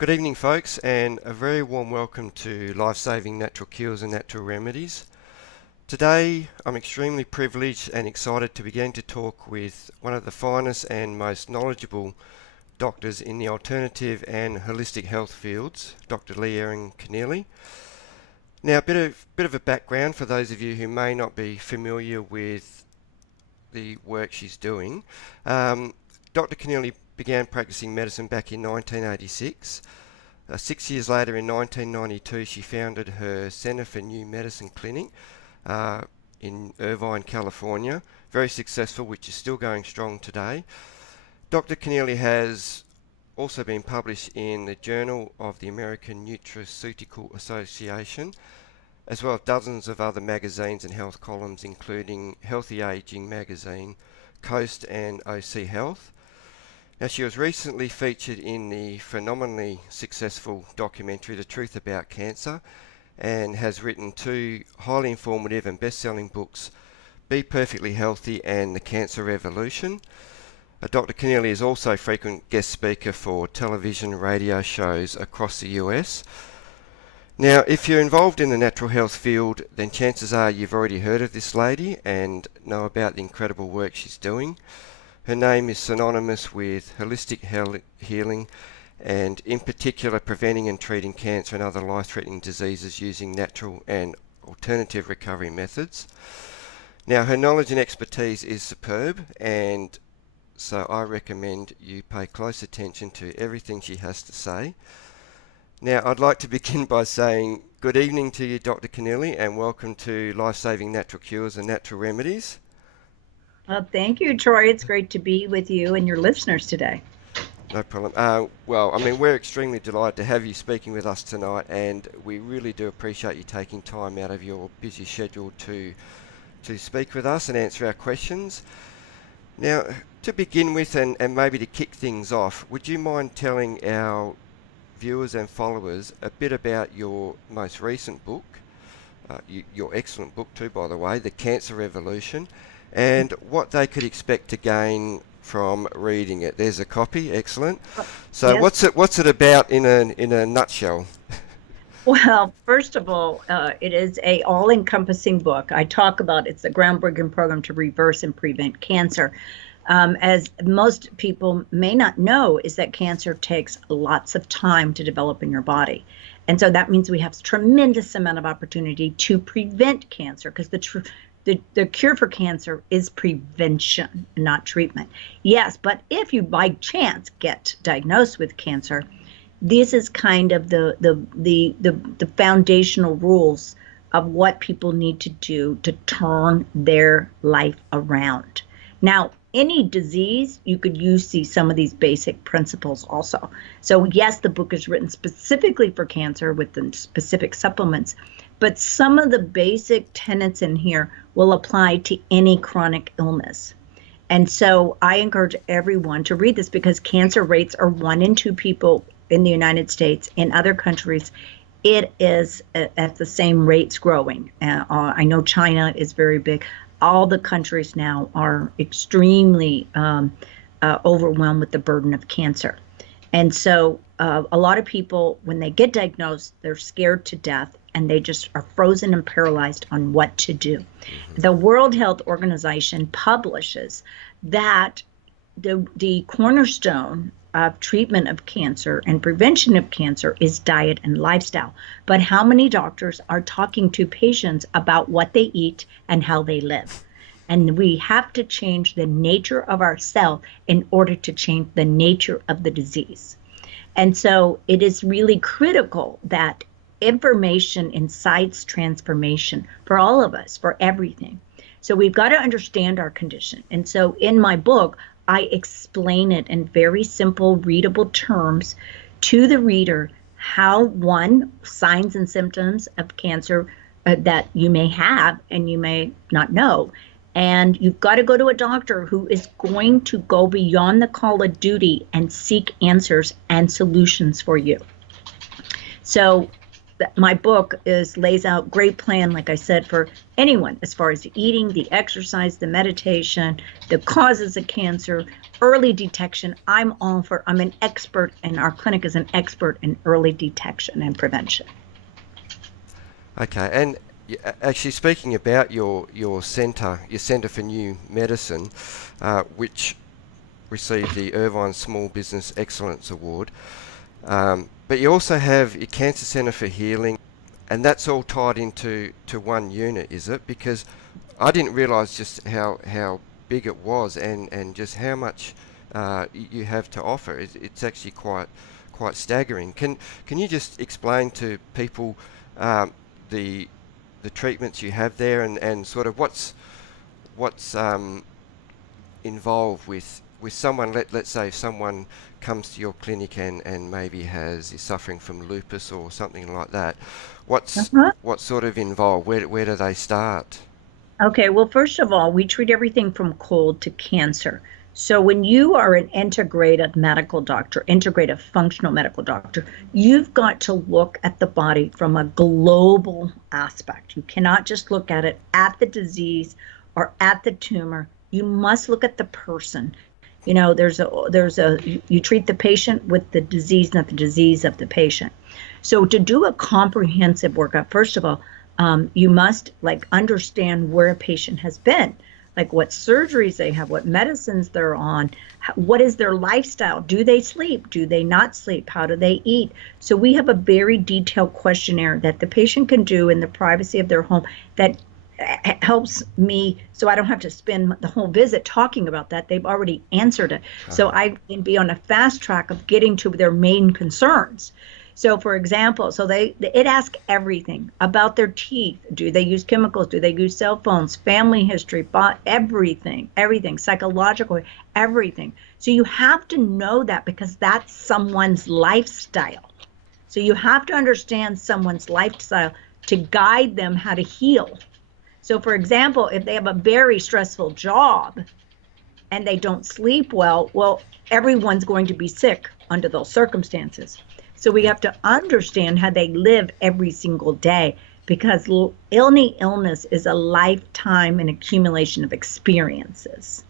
Good evening, folks, and a very warm welcome to Life-Saving Natural Cures and Natural Remedies. Today, I'm extremely privileged and excited to begin to talk with one of the finest and most knowledgeable doctors in the alternative and holistic health fields, Dr. Leigh Erin Connealy. Now, a bit of a background for those of you who may not be familiar with the work she's doing. Dr. Connealy began practicing medicine back in 1986. 6 years later, in 1992, she founded her Center for New Medicine Clinic in Irvine, California. Very successful, which is still going strong today. Dr. Connealy has also been published in the Journal of the American Nutraceutical Association, as well as dozens of other magazines and health columns, including Healthy Aging magazine, Coast and OC Health. Now, she was recently featured in the phenomenally successful documentary The Truth About Cancer, and has written two highly informative and best-selling books, Be Perfectly Healthy and The Cancer Revolution. Dr. Connealy is also a frequent guest speaker for television radio shows across the US. Now, if you're involved in the natural health field, then chances are you've already heard of this lady and know about the incredible work she's doing. Her name is synonymous with holistic healing, and in particular preventing and treating cancer and other life-threatening diseases using natural and alternative recovery methods. Now, her knowledge and expertise is superb, and so I recommend you pay close attention to everything she has to say. Now, I'd like to begin by saying good evening to you, Dr. Connealy, and welcome to Life-Saving Natural Cures and Natural Remedies. Well, thank you, Troy. It's great to be with you and your listeners today. No problem. We're extremely delighted to have you speaking with us tonight, and we really do appreciate you taking time out of your busy schedule to speak with us and answer our questions. Now, to begin with, and maybe to kick things off, would you mind telling our viewers and followers a bit about your most recent book, your excellent book too, by the way, The Cancer Revolution, and what they could expect to gain from reading it? There's a copy, excellent. So yes. What's it about in a nutshell? Well, first of all, it is a all-encompassing book. I talk about it's a groundbreaking program to reverse and prevent cancer. As most people may not know, is that cancer takes lots of time to develop in your body. And so that means we have a tremendous amount of opportunity to prevent cancer, because the cure for cancer is prevention, not treatment. Yes, but if you by chance get diagnosed with cancer, this is kind of the foundational rules of what people need to do to turn their life around. Now, any disease, you could use some of these basic principles also. So yes, the book is written specifically for cancer with the specific supplements, but some of the basic tenets in here will apply to any chronic illness. And so I encourage everyone to read this, because cancer rates are 1 in 2 people in the United States. In other countries, it is at the same rates growing. I know China is very big. All the countries now are extremely overwhelmed with the burden of cancer. And so a lot of people, when they get diagnosed, they're scared to death, and they just are frozen and paralyzed on what to do. Mm-hmm. The World Health Organization publishes that the cornerstone of treatment of cancer and prevention of cancer is diet and lifestyle. But how many doctors are talking to patients about what they eat and how they live? And we have to change the nature of our cell in order to change the nature of the disease. And so it is really critical that information incites transformation for all of us, for everything. So we've got to understand our condition. And so in my book, I explain it in very simple, readable terms to the reader how, one, signs and symptoms of cancer that you may have and you may not know. And you've got to go to a doctor who is going to go beyond the call of duty and seek answers and solutions for you. So my book lays out great plan, like I said, for anyone, as far as the eating, the exercise, the meditation, the causes of cancer, early detection, I'm an expert, and our clinic is an expert in early detection and prevention. Okay, and actually speaking about your Centre for New Medicine, which received the Irvine Small Business Excellence Award, but you also have your Cancer Centre for Healing, and that's all tied into one unit, is it? Because I didn't realise just how big it was, and just how much you have to offer. It's actually quite staggering. Can you just explain to people the treatments you have there, and sort of what's involved with someone? Let's say if someone comes to your clinic and maybe is suffering from lupus or something like that, what's sort of involved? Where do they start? Okay, well, first of all, we treat everything from cold to cancer. So when you are an integrative medical doctor, integrative functional medical doctor, you've got to look at the body from a global aspect. You cannot just look at it at the disease or at the tumor. You must look at the person. You know, you treat the patient with the disease, not the disease of the patient. So to do a comprehensive workup, first of all, you must understand where a patient has been, like what surgeries they have, what medicines they're on, what is their lifestyle? Do they sleep? Do they not sleep? How do they eat? So we have a very detailed questionnaire that the patient can do in the privacy of their home that helps me, so I don't have to spend the whole visit talking about that. They've already answered it. So I can be on a fast track of getting to their main concerns. So for example, it asks everything about their teeth. Do they use chemicals? Do they use cell phones? Family history, everything, psychological, everything. So you have to know that because that's someone's lifestyle. So you have to understand someone's lifestyle to guide them how to heal. So for example, if they have a very stressful job and they don't sleep well, everyone's going to be sick under those circumstances. So we have to understand how they live every single day, because any illness is a lifetime and accumulation of experiences.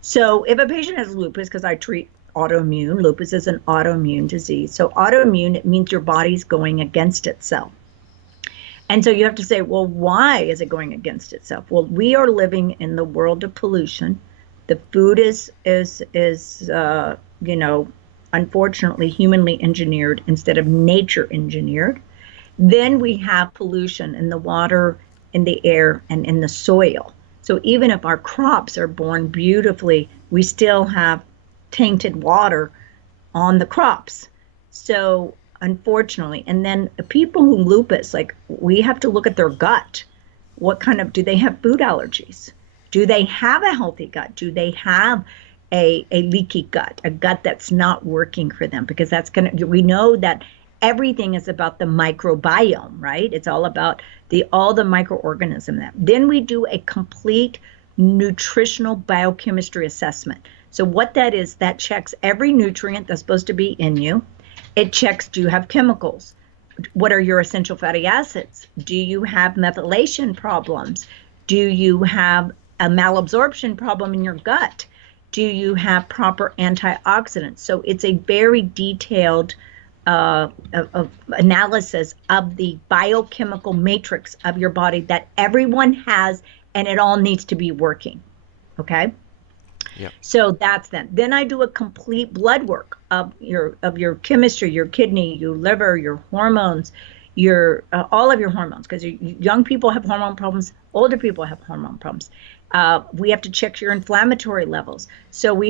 So if a patient has lupus, because I treat autoimmune, lupus is an autoimmune disease. So autoimmune, it means your body's going against itself. And so you have to say, well, why is it going against itself? Well, we are living in the world of pollution. The food is unfortunately humanly engineered instead of nature engineered. Then we have pollution in the water, in the air, and in the soil. So even if our crops are born beautifully, we still have tainted water on the crops. So unfortunately, and then people who lupus, we have to look at their gut. Do they have food allergies? Do they have a healthy gut? Do they have a leaky gut, a gut that's not working for them? Because we know that everything is about the microbiome, right? It's all about all the microorganisms. Then we do a complete nutritional biochemistry assessment. So what that is, that checks every nutrient that's supposed to be in you. It checks, do you have chemicals? What are your essential fatty acids? Do you have methylation problems? Do you have a malabsorption problem in your gut? Do you have proper antioxidants? So it's a very detailed analysis of the biochemical matrix of your body that everyone has, and it all needs to be working. Okay. Yeah. So that's that. Then I do a complete blood work of your chemistry, your kidney, your liver, your hormones, all of your hormones, because young people have hormone problems, older people have hormone problems. We have to check your inflammatory levels. So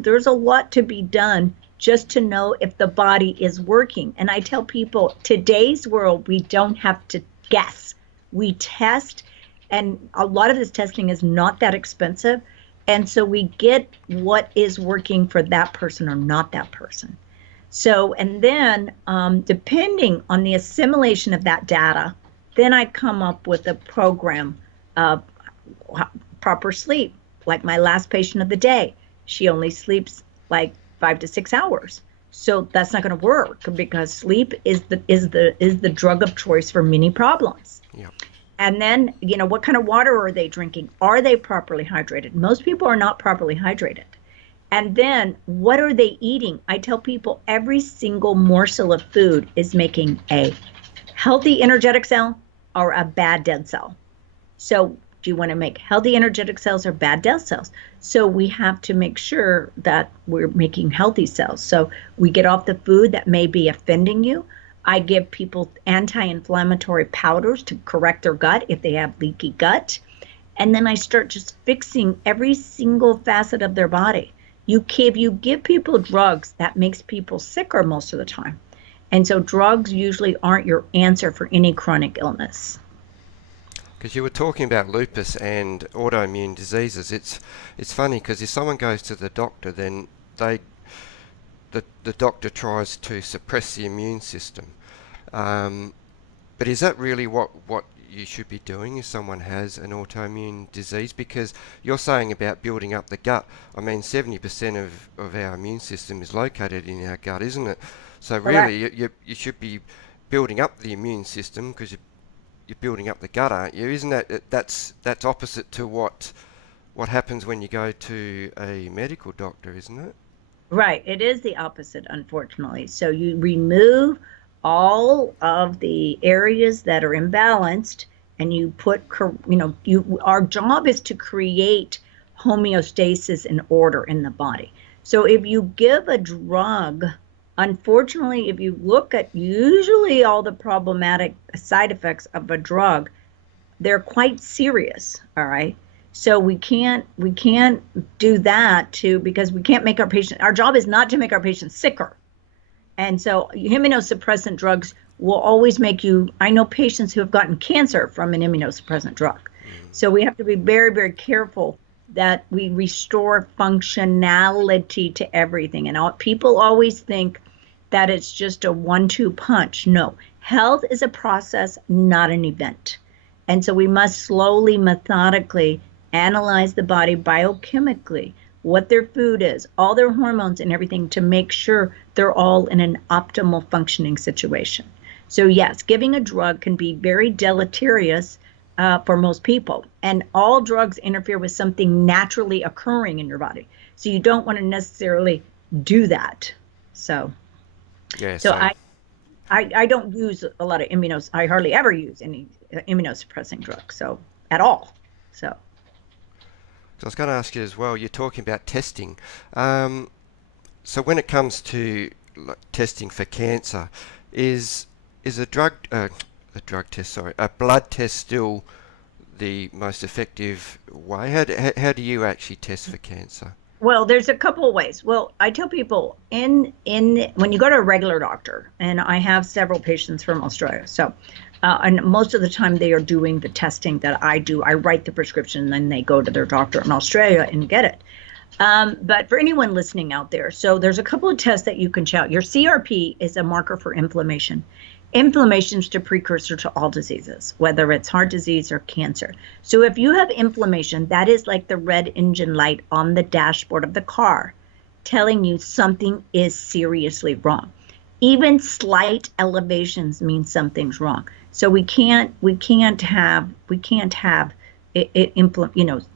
there's a lot to be done just to know if the body is working. And I tell people, today's world, we don't have to guess. We test, and a lot of this testing is not that expensive. And so we get what is working for that person or not that person. So, and then depending on the assimilation of that data, then I come up with a program of proper sleep. Like my last patient of the day, she only sleeps 5 to 6 hours. So that's not going to work, because sleep is the drug of choice for many problems. Yeah. And then, what kind of water are they drinking? Are they properly hydrated? Most people are not properly hydrated. And then what are they eating? I tell people every single morsel of food is making a healthy energetic cell or a bad dead cell. So do you want to make healthy energetic cells or bad dead cells? So we have to make sure that we're making healthy cells. So we get off the food that may be offending you. I give people anti-inflammatory powders to correct their gut if they have leaky gut. And then I start just fixing every single facet of their body. If you give people drugs, that makes people sicker most of the time. And so drugs usually aren't your answer for any chronic illness. Because you were talking about lupus and autoimmune diseases. It's funny because if someone goes to the doctor, then the doctor tries to suppress the immune system. But is that really what you should be doing if someone has an autoimmune disease? Because you're saying about building up the gut. I mean, 70% of our immune system is located in our gut, isn't it? So really, you should be building up the immune system because you're building up the gut, aren't you? Isn't that's opposite to what happens when you go to a medical doctor, isn't it? Right. It is the opposite, unfortunately. So you remove all of the areas that are imbalanced and you put, our job is to create homeostasis and order in the body. So if you give a drug, unfortunately, if you look at usually all the problematic side effects of a drug, they're quite serious, all right? So we can't do that because we can't make our job is not to make our patients sicker. And so immunosuppressant drugs will always make I know patients who have gotten cancer from an immunosuppressant drug. So we have to be very, very careful that we restore functionality to everything. And people always think that it's just a 1-2 punch. No, health is a process, not an event. And so we must slowly, methodically analyze the body biochemically, what their food is, all their hormones and everything to make sure they're all in an optimal functioning situation. So yes, giving a drug can be very deleterious for most people. And all drugs interfere with something naturally occurring in your body. So you don't want to necessarily do that. So, Yeah. so I don't use a lot of I hardly ever use any immunosuppressing drugs, so at all. So I was going to ask you as well, you're talking about testing. So when it comes to testing for cancer, is a blood test still the most effective way? How do you actually test for cancer? Well, there's a couple of ways. Well, I tell people when you go to a regular doctor, and I have several patients from Australia, so and most of the time they are doing the testing that I do. I write the prescription, and then they go to their doctor in Australia and get it. But for anyone listening out there, so there's a couple of tests that you can check out. Your CRP is a marker for inflammation. Inflammation is the precursor to all diseases, whether it's heart disease or cancer. So if you have inflammation, that is like the red engine light on the dashboard of the car telling you something is seriously wrong. Even slight elevations mean something's wrong. So we can't have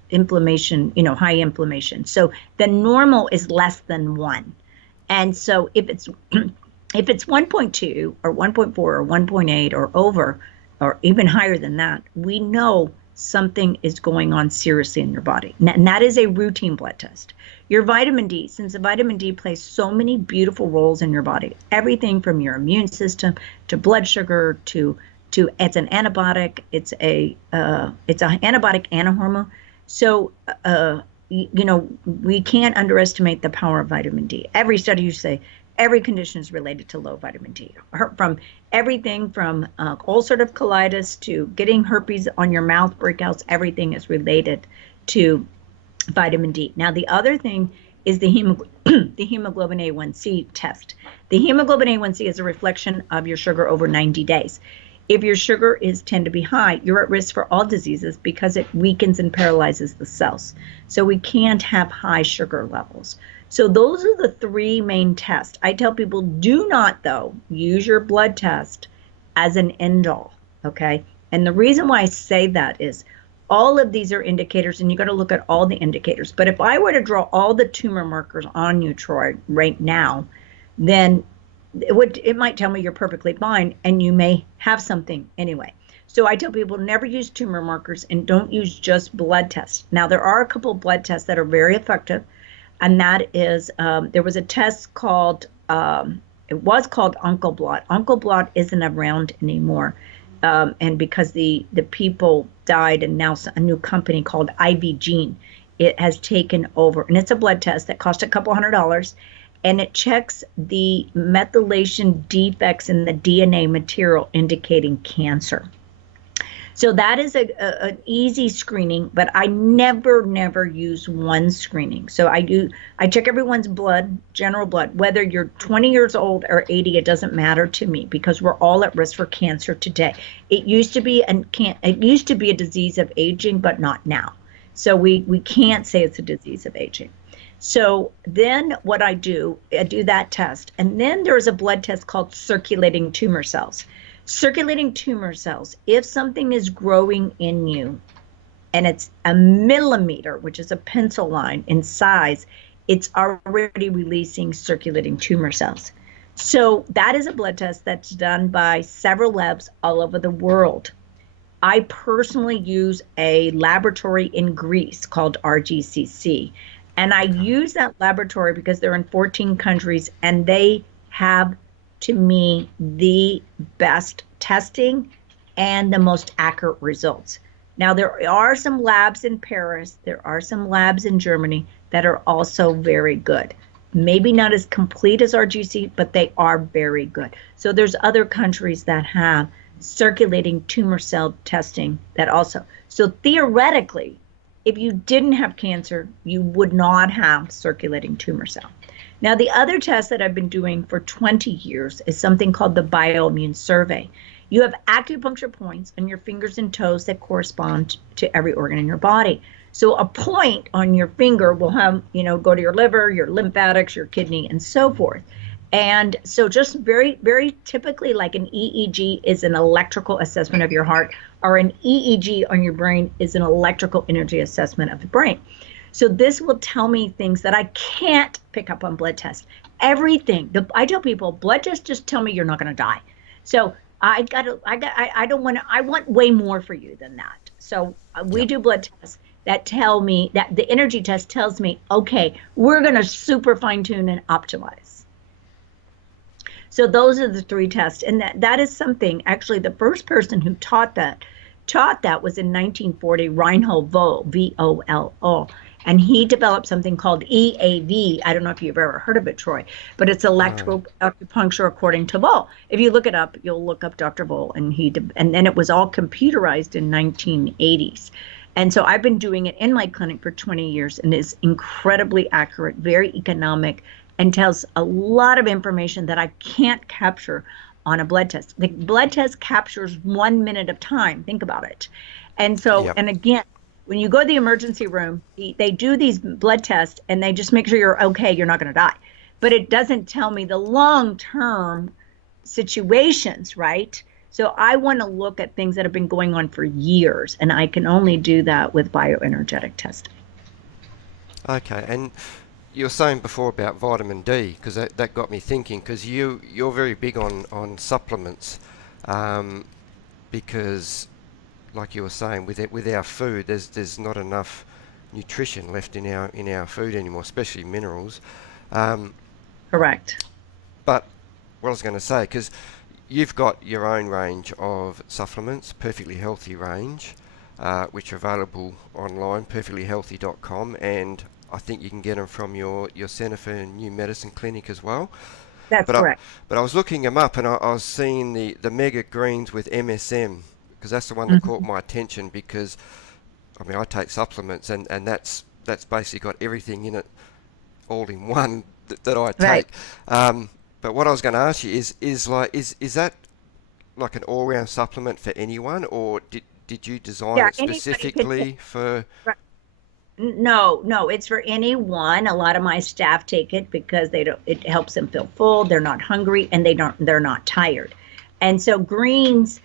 inflammation, high inflammation. So the normal is less than 1. And so if it's 1.2 or 1.4 or 1.8 or over, or even higher than that, we know something is going on seriously in your body. And that is a routine blood test. Your vitamin D, since the vitamin D plays so many beautiful roles in your body, everything from your immune system to blood sugar to it's an antibiotic, it's an antibiotic and a hormone. So we can't underestimate the power of vitamin D. Every study you say, every condition is related to low vitamin D. From everything from ulcerative colitis to getting herpes on your mouth breakouts, everything is related to vitamin D. Now, the other thing is the hemoglobin A1C test. The hemoglobin A1C is a reflection of your sugar over 90 days. If your sugar tend to be high, you're at risk for all diseases because it weakens and paralyzes the cells. So we can't have high sugar levels. So those are the 3 main tests. I tell people, do not, though, use your blood test as an end all, okay? And the reason why I say that is All of these are indicators, and you got to look at all the indicators. But if I were to draw all the tumor markers on you, Troy, right now, then it might tell me you're perfectly fine, and you may have something anyway. So I tell people never use tumor markers and don't use just blood tests. Now there are a couple of blood tests that are very effective, and that is there was a test called it was called Oncoblot. Oncoblot isn't around anymore. And because the people died, and now a new company called IVGene, it has taken over. And it's a blood test that costs a couple $100, and it checks the methylation defects in the DNA material indicating cancer. So that is an easy screening, but I never use one screening. So I check everyone's blood, general blood, whether you're 20 years old or 80, it doesn't matter to me, because we're all at risk for cancer today. It used to be a disease of aging, but not now. So we can't say it's a disease of aging. So then what I do that test, and then there's a blood test called circulating tumor cells. Circulating tumor cells, if something is growing in you and it's a millimeter, which is a pencil line in size, it's already releasing circulating tumor cells. So that is a blood test that's done by several labs all over the world. I personally use a laboratory in Greece called RGCC, and I use that laboratory because they're in 14 countries, and they have, to me, the best testing and the most accurate results. Now, there are some labs in Paris, there are some labs in Germany that are also very good. Maybe not as complete as RGC, but they are very good. So there's other countries that have circulating tumor cell testing that also. So theoretically, if you didn't have cancer, you would not have circulating tumor cell. Now, the other test that I've been doing for 20 years is something called the bioimmune survey. You have acupuncture points on your fingers and toes that correspond to every organ in your body. So a point on your finger will have, go to your liver, your lymphatics, your kidney, and so forth. And so just very, very typically, like an EEG is an electrical assessment of your heart, or an EEG on your brain is an electrical energy assessment of the brain. So this will tell me things that I can't pick up on blood tests. Everything. I tell people, blood tests just tell me you're not going to die. So I want way more for you than that. So we do blood tests that tell me, that the energy test tells me, okay, we're going to super fine tune and optimize. So those are the three tests. And that is something, actually, the first person who taught that was in 1940, Reinhold Volo, V-O-L-O. And he developed something called EAV. I don't know if you've ever heard of it, Troy, but it's electrical acupuncture according to Volo. If you look it up, you'll look up Dr. Volo, and then it was all computerized in 1980s. And so I've been doing it in my clinic for 20 years, and it's incredibly accurate, very economic, and tells a lot of information that I can't capture on a blood test. The blood test captures 1 minute of time. Think about it. And so, and again, when you go to the emergency room, they do these blood tests and they just make sure you're okay, you're not going to die. But it doesn't tell me the long-term situations, right? So I want to look at things that have been going on for years, and I can only do that with bioenergetic testing. Okay, and you were saying before about vitamin D, because that got me thinking, because you're very big on supplements, because, like you were saying, with our food, there's not enough nutrition left in our food anymore, especially minerals. Correct. But what I was going to say, because you've got your own range of supplements, Perfectly Healthy range, which are available online, perfectlyhealthy.com, and I think you can get them from your Centre for New Medicine clinic as well. That's correct. But I was looking them up, and I was seeing the Mega Greens with MSM, because that's the one that caught my attention, because I mean, I take supplements, and that's basically got everything in it all in one that I take. Right. But what I was going to ask you is that like an all-round supplement for anyone, or did you design it specifically for? Right. No, it's for anyone. A lot of my staff take it because it helps them feel full, they're not hungry, and they're not tired. And so greens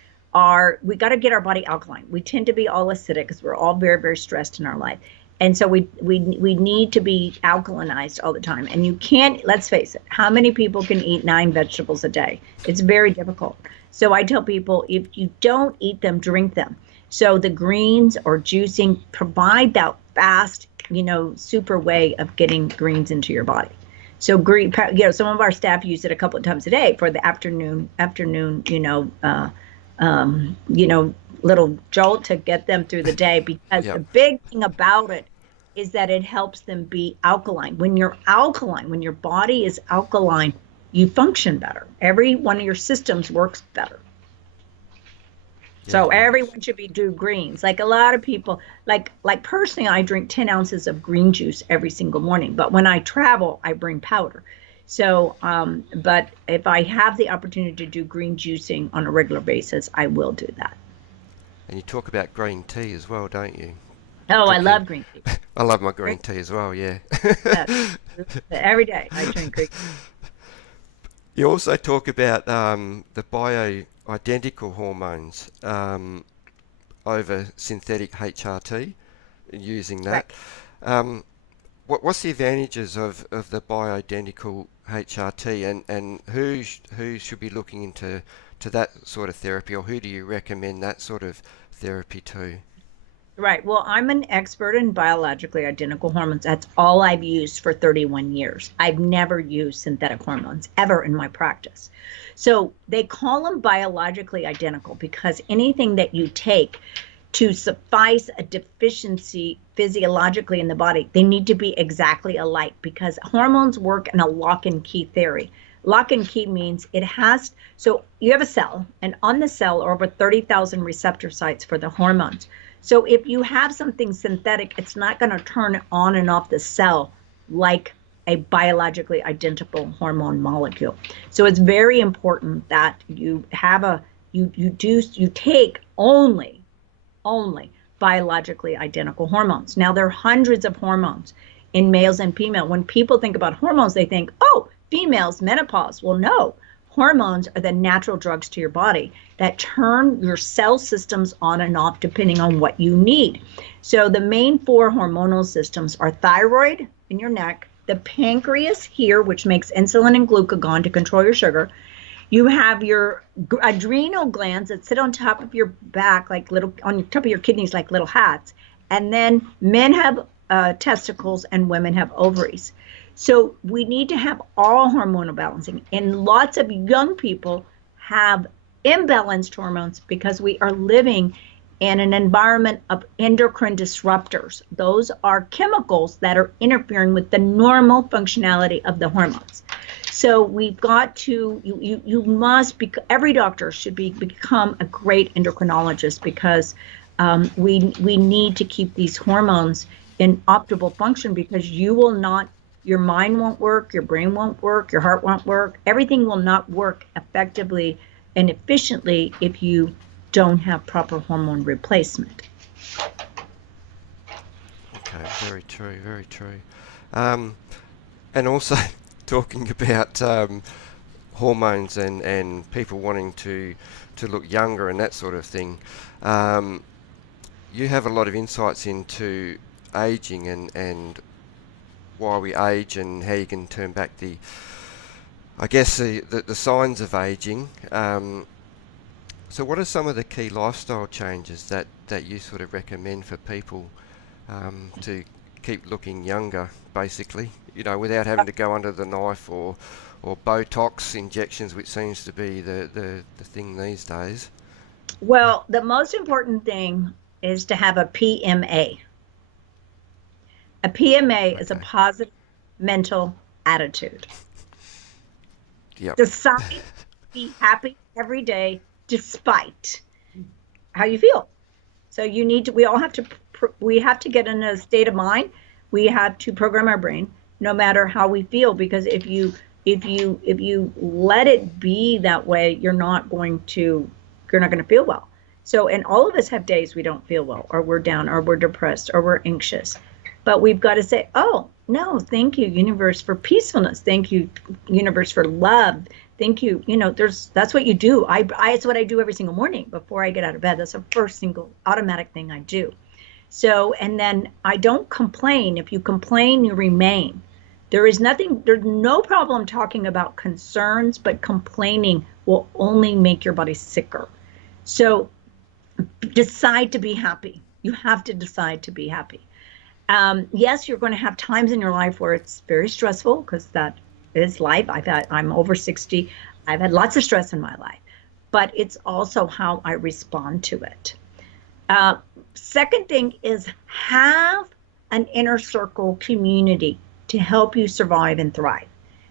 we got to get our body alkaline. We tend to be all acidic because we're all very, very stressed in our life. And so we need to be alkalinized all the time. And you can't, let's face it, how many people can eat 9 vegetables a day? It's very difficult. So I tell people, if you don't eat them, drink them. So the greens or juicing provide that fast, super way of getting greens into your body. So green, some of our staff use it a couple of times a day for the afternoon, little jolt to get them through the day, because the big thing about it is that it helps them be alkaline. When you're alkaline, when your body is alkaline, you function better. Every one of your systems works better. So everyone should do greens. Like a lot of people, like personally, I drink 10 ounces of green juice every single morning. But when I travel, I bring powder. So, but if I have the opportunity to do green juicing on a regular basis, I will do that. And you talk about green tea as well, don't you? Oh, I love green tea. I love my green tea as well, yeah. Yes. Every day I drink green tea. You also talk about the bioidentical hormones over synthetic HRT, using that. Right. What's the advantages of the bioidentical HRT, and who should be looking into that sort of therapy, or who do you recommend that sort of therapy to? Right. Well, I'm an expert in biologically identical hormones. That's all I've used for 31 years. I've never used synthetic hormones ever in my practice. So they call them biologically identical because anything that you take to suffice a deficiency physiologically in the body, they need to be exactly alike, because hormones work in a lock and key theory. Lock and key means so you have a cell, and on the cell are over 30,000 receptor sites for the hormones. So if you have something synthetic, it's not going to turn on and off the cell like a biologically identical hormone molecule. So it's very important that you have you take only biologically identical hormones. Now, there are hundreds of hormones in males and females. When people think about hormones, they think, oh, females, menopause. Well, no. Hormones are the natural drugs to your body that turn your cell systems on and off depending on what you need. So the main 4 hormonal systems are thyroid in your neck, the pancreas here, which makes insulin and glucagon to control your sugar. You have your adrenal glands that sit on top of your back, on top of your kidneys, like little hats. And then men have testicles and women have ovaries. So we need to have all hormonal balancing. And lots of young people have imbalanced hormones because we are living in an environment of endocrine disruptors. Those are chemicals that are interfering with the normal functionality of the hormones. So we've got to, you must be, every doctor should become a great endocrinologist, because we need to keep these hormones in optimal function, because your mind won't work, your brain won't work, your heart won't work. Everything will not work effectively and efficiently if you don't have proper hormone replacement. Okay, very true, very true. And also talking about hormones and people wanting to look younger and that sort of thing, you have a lot of insights into aging and why we age and how you can turn back the signs of aging. So what are some of the key lifestyle changes that you sort of recommend for people to keep looking younger, basically, without having to go under the knife or Botox injections, which seems to be the thing these days? Well, the most important thing is to have a PMA. A PMA is a positive mental attitude. Yep. Decide to be happy every day despite how you feel. So we have to get in a state of mind. We have to program our brain no matter how we feel, because if you let it be that way, you're not going to feel well. So, and all of us have days we don't feel well, or we're down, or we're depressed, or we're anxious. But we've got to say, oh, no, thank you, universe, for peacefulness. Thank you, universe, for love. think that's what you do. It's what I do every single morning before I get out of bed. That's the first single automatic thing I do. So, and then I don't complain. If you complain, you remain. There's no problem talking about concerns, but complaining will only make your body sicker. So decide to be happy. You have to decide to be happy. Yes, you're going to have times in your life where it's very stressful, because that is life. I'm over 60. I've had lots of stress in my life, but it's also how I respond to it. Second thing is, have an inner circle community to help you survive and thrive.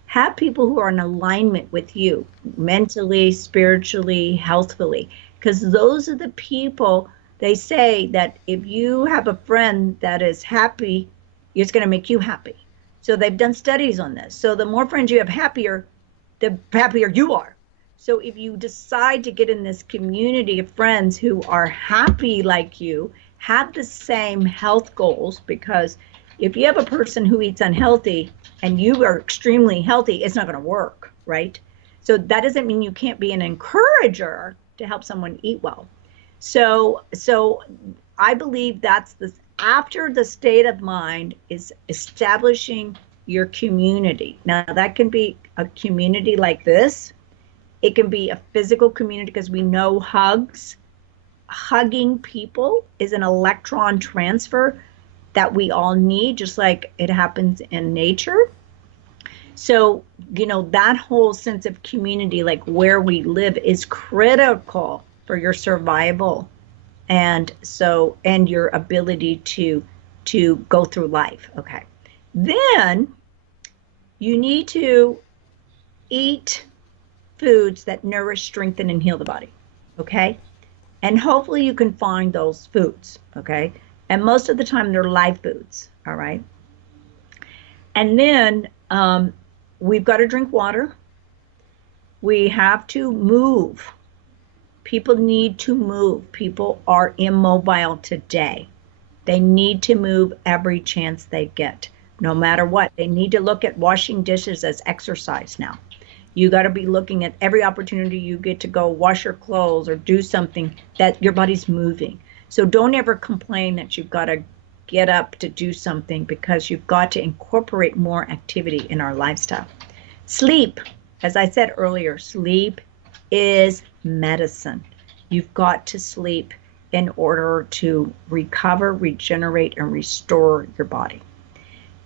Have people who are in alignment with you mentally, spiritually, healthfully, because those are the people. They say that if you have a friend that is happy, it's going to make you happy. So they've done studies on this. So the more friends you have the happier you are. So if you decide to get in this community of friends who are happy like you, have the same health goals, because if you have a person who eats unhealthy and you are extremely healthy, it's not going to work, right? So that doesn't mean you can't be an encourager to help someone eat well. So I believe after the state of mind is establishing your community. Now that can be a community like this. It can be a physical community, because we know hugging people is an electron transfer that we all need, just like it happens in nature. So, that whole sense of community, like where we live, is critical for your survival and your ability to go through life. Okay. Then you need to eat foods that nourish, strengthen, and heal the body. Okay. And hopefully you can find those foods. Okay. And most of the time they're live foods. All right. And then we've got to drink water. We have to move. People need to move. People are immobile today. They need to move every chance they get, no matter what. They need to look at washing dishes as exercise now. You got to be looking at every opportunity you get to go wash your clothes or do something that your body's moving. So don't ever complain that you've got to get up to do something, because you've got to incorporate more activity in our lifestyle. Sleep, as I said earlier, sleep is medicine. You've got to sleep in order to recover, regenerate, and restore your body.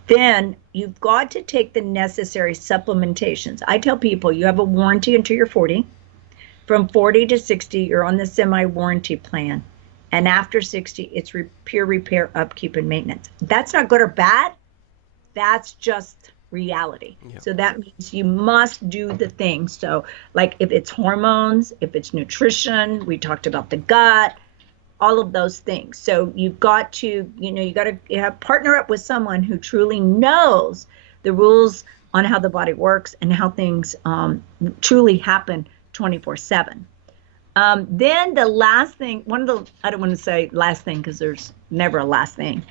Then you've got to take the necessary supplementations. I tell people you have a warranty until you're 40. From 40 to 60, you're on the semi-warranty plan. And after 60, it's pure repair, upkeep, and maintenance. That's not good or bad. That's just reality. Yep. So that means you must do the things. So like if it's hormones, if it's nutrition, we talked about the gut, all of those things. So you've got to, partner up with someone who truly knows the rules on how the body works and how things truly happen 24/7. Then the last thing, I don't want to say last thing because there's never a last thing,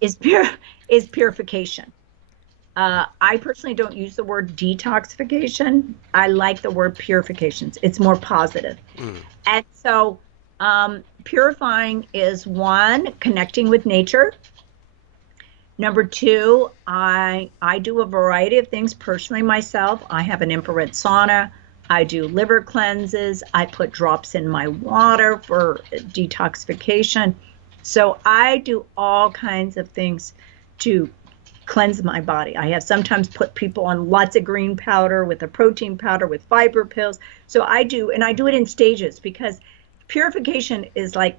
is purification. I personally don't use the word detoxification. I like the word purifications. It's more positive. And so purifying is one, connecting with nature. Number two, I do a variety of things personally myself. I have an infrared sauna. I do liver cleanses. I put drops in my water for detoxification. So I do all kinds of things to cleanse my body. I have sometimes put people on lots of green powder with a protein powder with fiber pills. So I do it in stages, because purification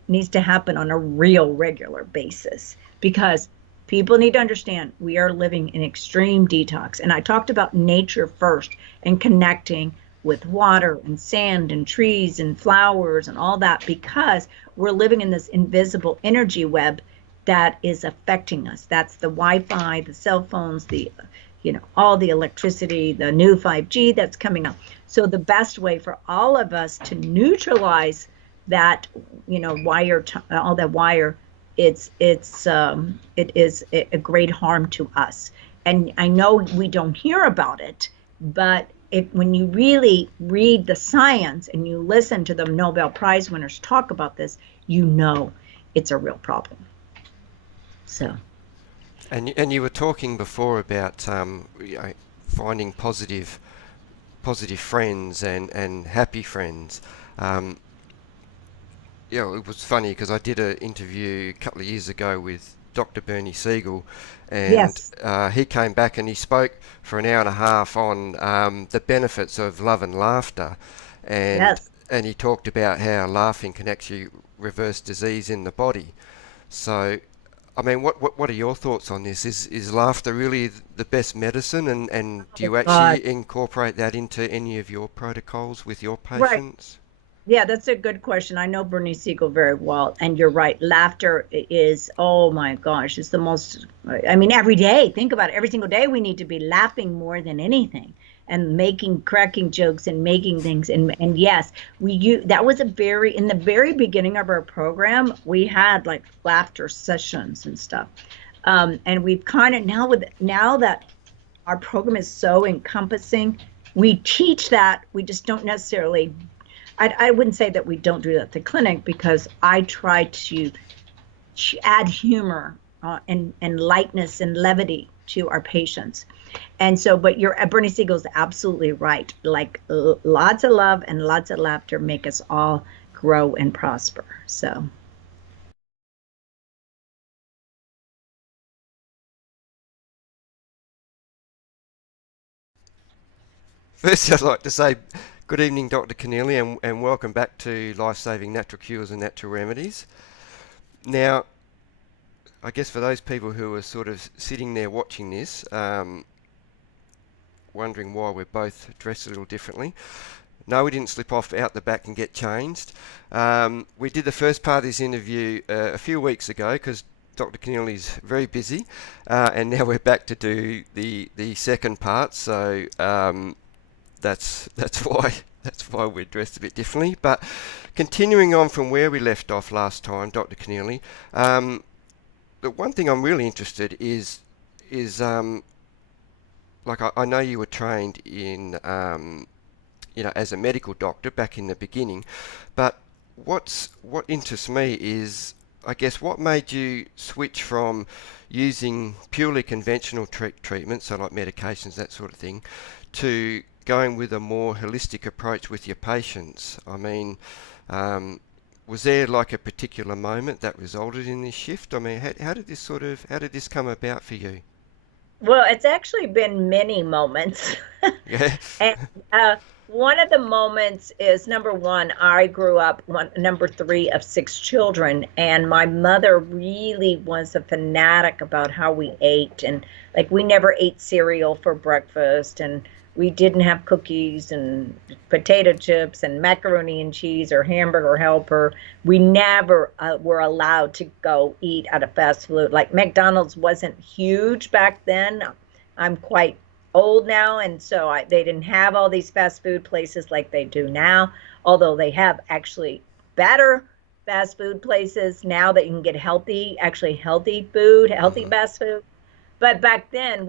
needs to happen on a real regular basis, because people need to understand we are living in extreme detox. And I talked about nature first and connecting with water and sand and trees and flowers and all that, because we're living in this invisible energy web that is affecting us. That's the Wi-Fi, the cell phones, all the electricity, the new 5G that's coming up. So the best way for all of us to neutralize that, all that wire, it is a great harm to us. And I know we don't hear about it, but when you really read the science and you listen to the Nobel Prize winners talk about this, you know it's a real problem. So. And you were talking before about finding positive friends and happy friends. Um, it was funny because I did an interview a couple of years ago with Dr. Bernie Siegel, and Yes. he came back and he spoke for an hour and a half on the benefits of love and laughter, and Yes. and he talked about how laughing can actually reverse disease in the body. So, I mean, what are your thoughts on this? Is laughter really the best medicine, and do Oh you God. actually incorporate that into any of your protocols with your Right. patients? Yeah, that's a good question. I know Bernie Siegel very well, and you're right. Laughter is, oh my gosh, it's the most, I mean, every day, think about it. Every single day, we need to be laughing more than anything and making, cracking jokes and making things. And yes, that was in the very beginning of our program, we had like laughter sessions and stuff. And we've kind of now that our program is so encompassing, we teach that. We just don't necessarily I wouldn't say that we don't do that at the clinic because I try to add humor and lightness and levity to our patients. And so, but Bernie Siegel's absolutely right. Like lots of love and lots of laughter make us all grow and prosper. So, First, I'd like to say good evening, Dr. Connealy, and welcome back to Life-Saving Natural Cures and Natural Remedies. Now, I guess for those people who are sort of sitting there watching this, wondering why we're both dressed a little differently. No, we didn't slip off out the back and get changed. We did the first part of this interview a few weeks ago because Dr. Connealy's very busy, and now we're back to do the second part. So that's why we're dressed a bit differently. But continuing on from where we left off last time, Dr. Connealy, the one thing I'm really interested is like I know you were trained in as a medical doctor back in the beginning, but what interests me is, I guess, what made you switch from using purely conventional treatments, so like medications, that sort of thing, to going with a more holistic approach with your patients? I mean, was there like a particular moment that resulted in this shift? I mean, how did this come about for you? well, it's actually been many moments. Yeah. And one of the moments is number one, I grew up number three of six children, and my mother really was a fanatic about how we ate. And like, we never ate cereal for breakfast, and we didn't have cookies and potato chips and macaroni and cheese or hamburger helper. We never were allowed to go eat at a fast food. Like, McDonald's wasn't huge back then. I'm quite old now, and so they didn't have all these fast food places like they do now, although they have actually better fast food places now that you can get healthy food, healthy Hmm. fast food. But back then,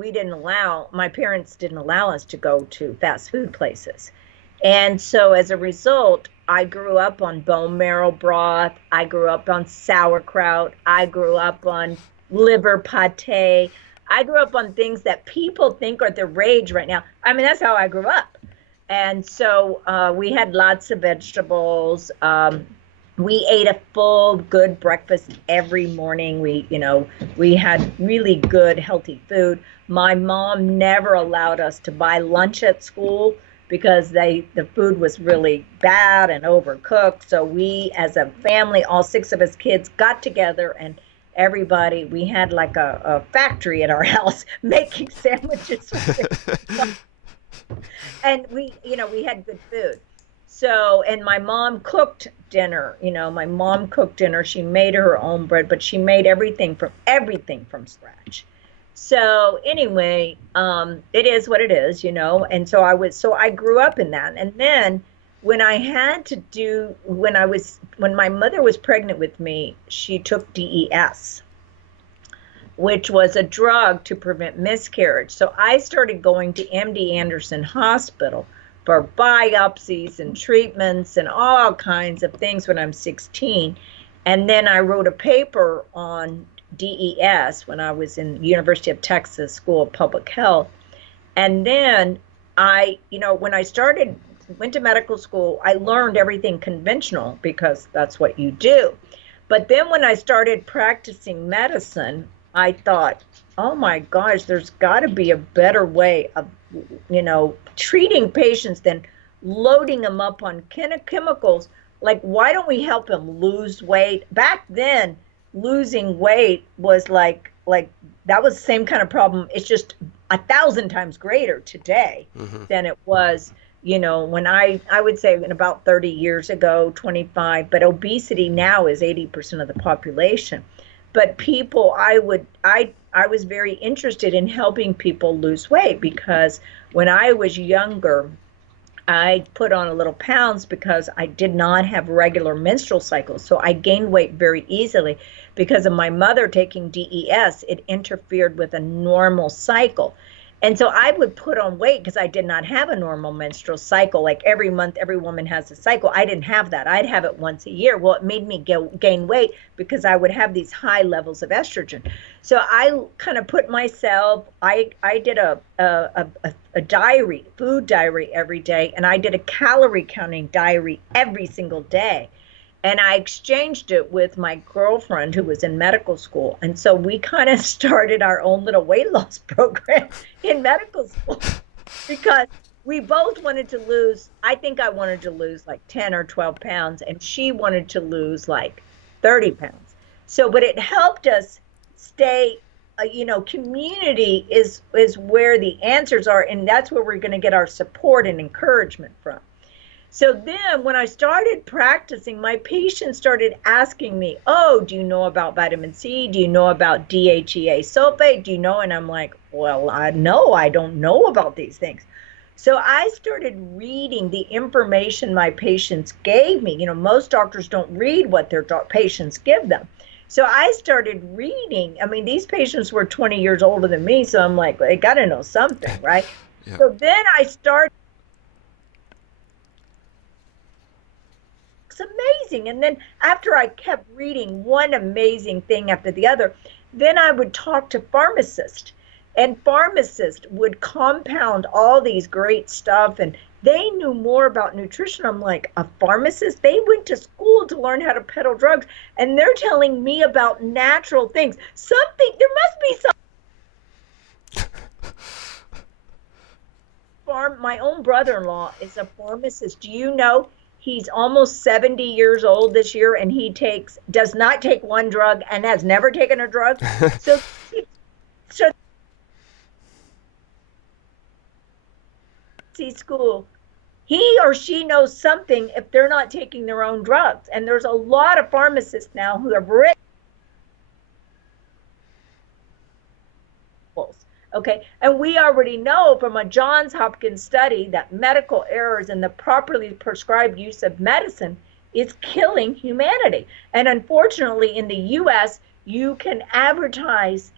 my parents didn't allow us to go to fast food places. And so as a result, I grew up on bone marrow broth. I grew up on sauerkraut. I grew up on liver pate. I grew up on things that people think are the rage right now. I mean, that's how I grew up. And so we had lots of vegetables. We ate a full, good breakfast every morning. We had really good, healthy food. My mom never allowed us to buy lunch at school because the food was really bad and overcooked. So we, as a family, all six of us kids, got together and we had like a factory at our house making sandwiches. And we had good food. So, and my mom cooked dinner. My mom cooked dinner. She made her own bread, but she made everything from scratch. So anyway, it is what it is. And so I grew up in that. And then when I had to do, when my mother was pregnant with me, she took DES, which was a drug to prevent miscarriage. So I started going to MD Anderson Hospital, for biopsies and treatments and all kinds of things when I'm 16. And then I wrote a paper on DES when I was in University of Texas School of Public Health. And then when I went to medical school, I learned everything conventional because that's what you do. But then when I started practicing medicine, I thought, oh my gosh, there's got to be a better way of, treating patients than loading them up on chemicals. Like, why don't we help them lose weight? Back then, losing weight was like that was the same kind of problem. It's just 1,000 times greater today than it was, when I would say in about 30 years ago, 25, but obesity now is 80% of the population. But people, I was very interested in helping people lose weight because when I was younger, I put on a little pounds because I did not have regular menstrual cycles. So I gained weight very easily because of my mother taking DES. It interfered with a normal cycle. And so I would put on weight because I did not have a normal menstrual cycle. Like every month, every woman has a cycle. I didn't have that. I'd have it once a year. Well, it made me gain weight because I would have these high levels of estrogen. So I kind of put myself, I did a diary, food diary every day, and I did a calorie counting diary every single day. And I exchanged it with my girlfriend who was in medical school. And so we kind of started our own little weight loss program in medical school because we both wanted to lose, I think I wanted to lose like 10 or 12 pounds, and she wanted to lose like 30 pounds. So, but it helped us stay, community is where the answers are. And that's where we're going to get our support and encouragement from. So then when I started practicing, my patients started asking me, oh, do you know about vitamin C? Do you know about DHEA sulfate? Do you know? And I'm like, well, I don't know about these things. So I started reading the information my patients gave me. Most doctors don't read what their patients give them. So I started reading. I mean, these patients were 20 years older than me. So I'm like, they got to know something, right? Yeah. So then I started. Amazing. And then after I kept reading one amazing thing after the other, then I would talk to pharmacists, and pharmacists would compound all these great stuff, and they knew more about nutrition. I'm like, a pharmacist? They went to school to learn how to peddle drugs, and they're telling me about natural things. There must be some. My own brother-in-law is a pharmacist. Do you know? He's almost 70 years old this year, and he does not take one drug and has never taken a drug. So school, he or she knows something if they're not taking their own drugs. And there's a lot of pharmacists now who have written. Okay, and we already know from a Johns Hopkins study that medical errors in the properly prescribed use of medicine is killing humanity. And unfortunately, in the US, you can advertise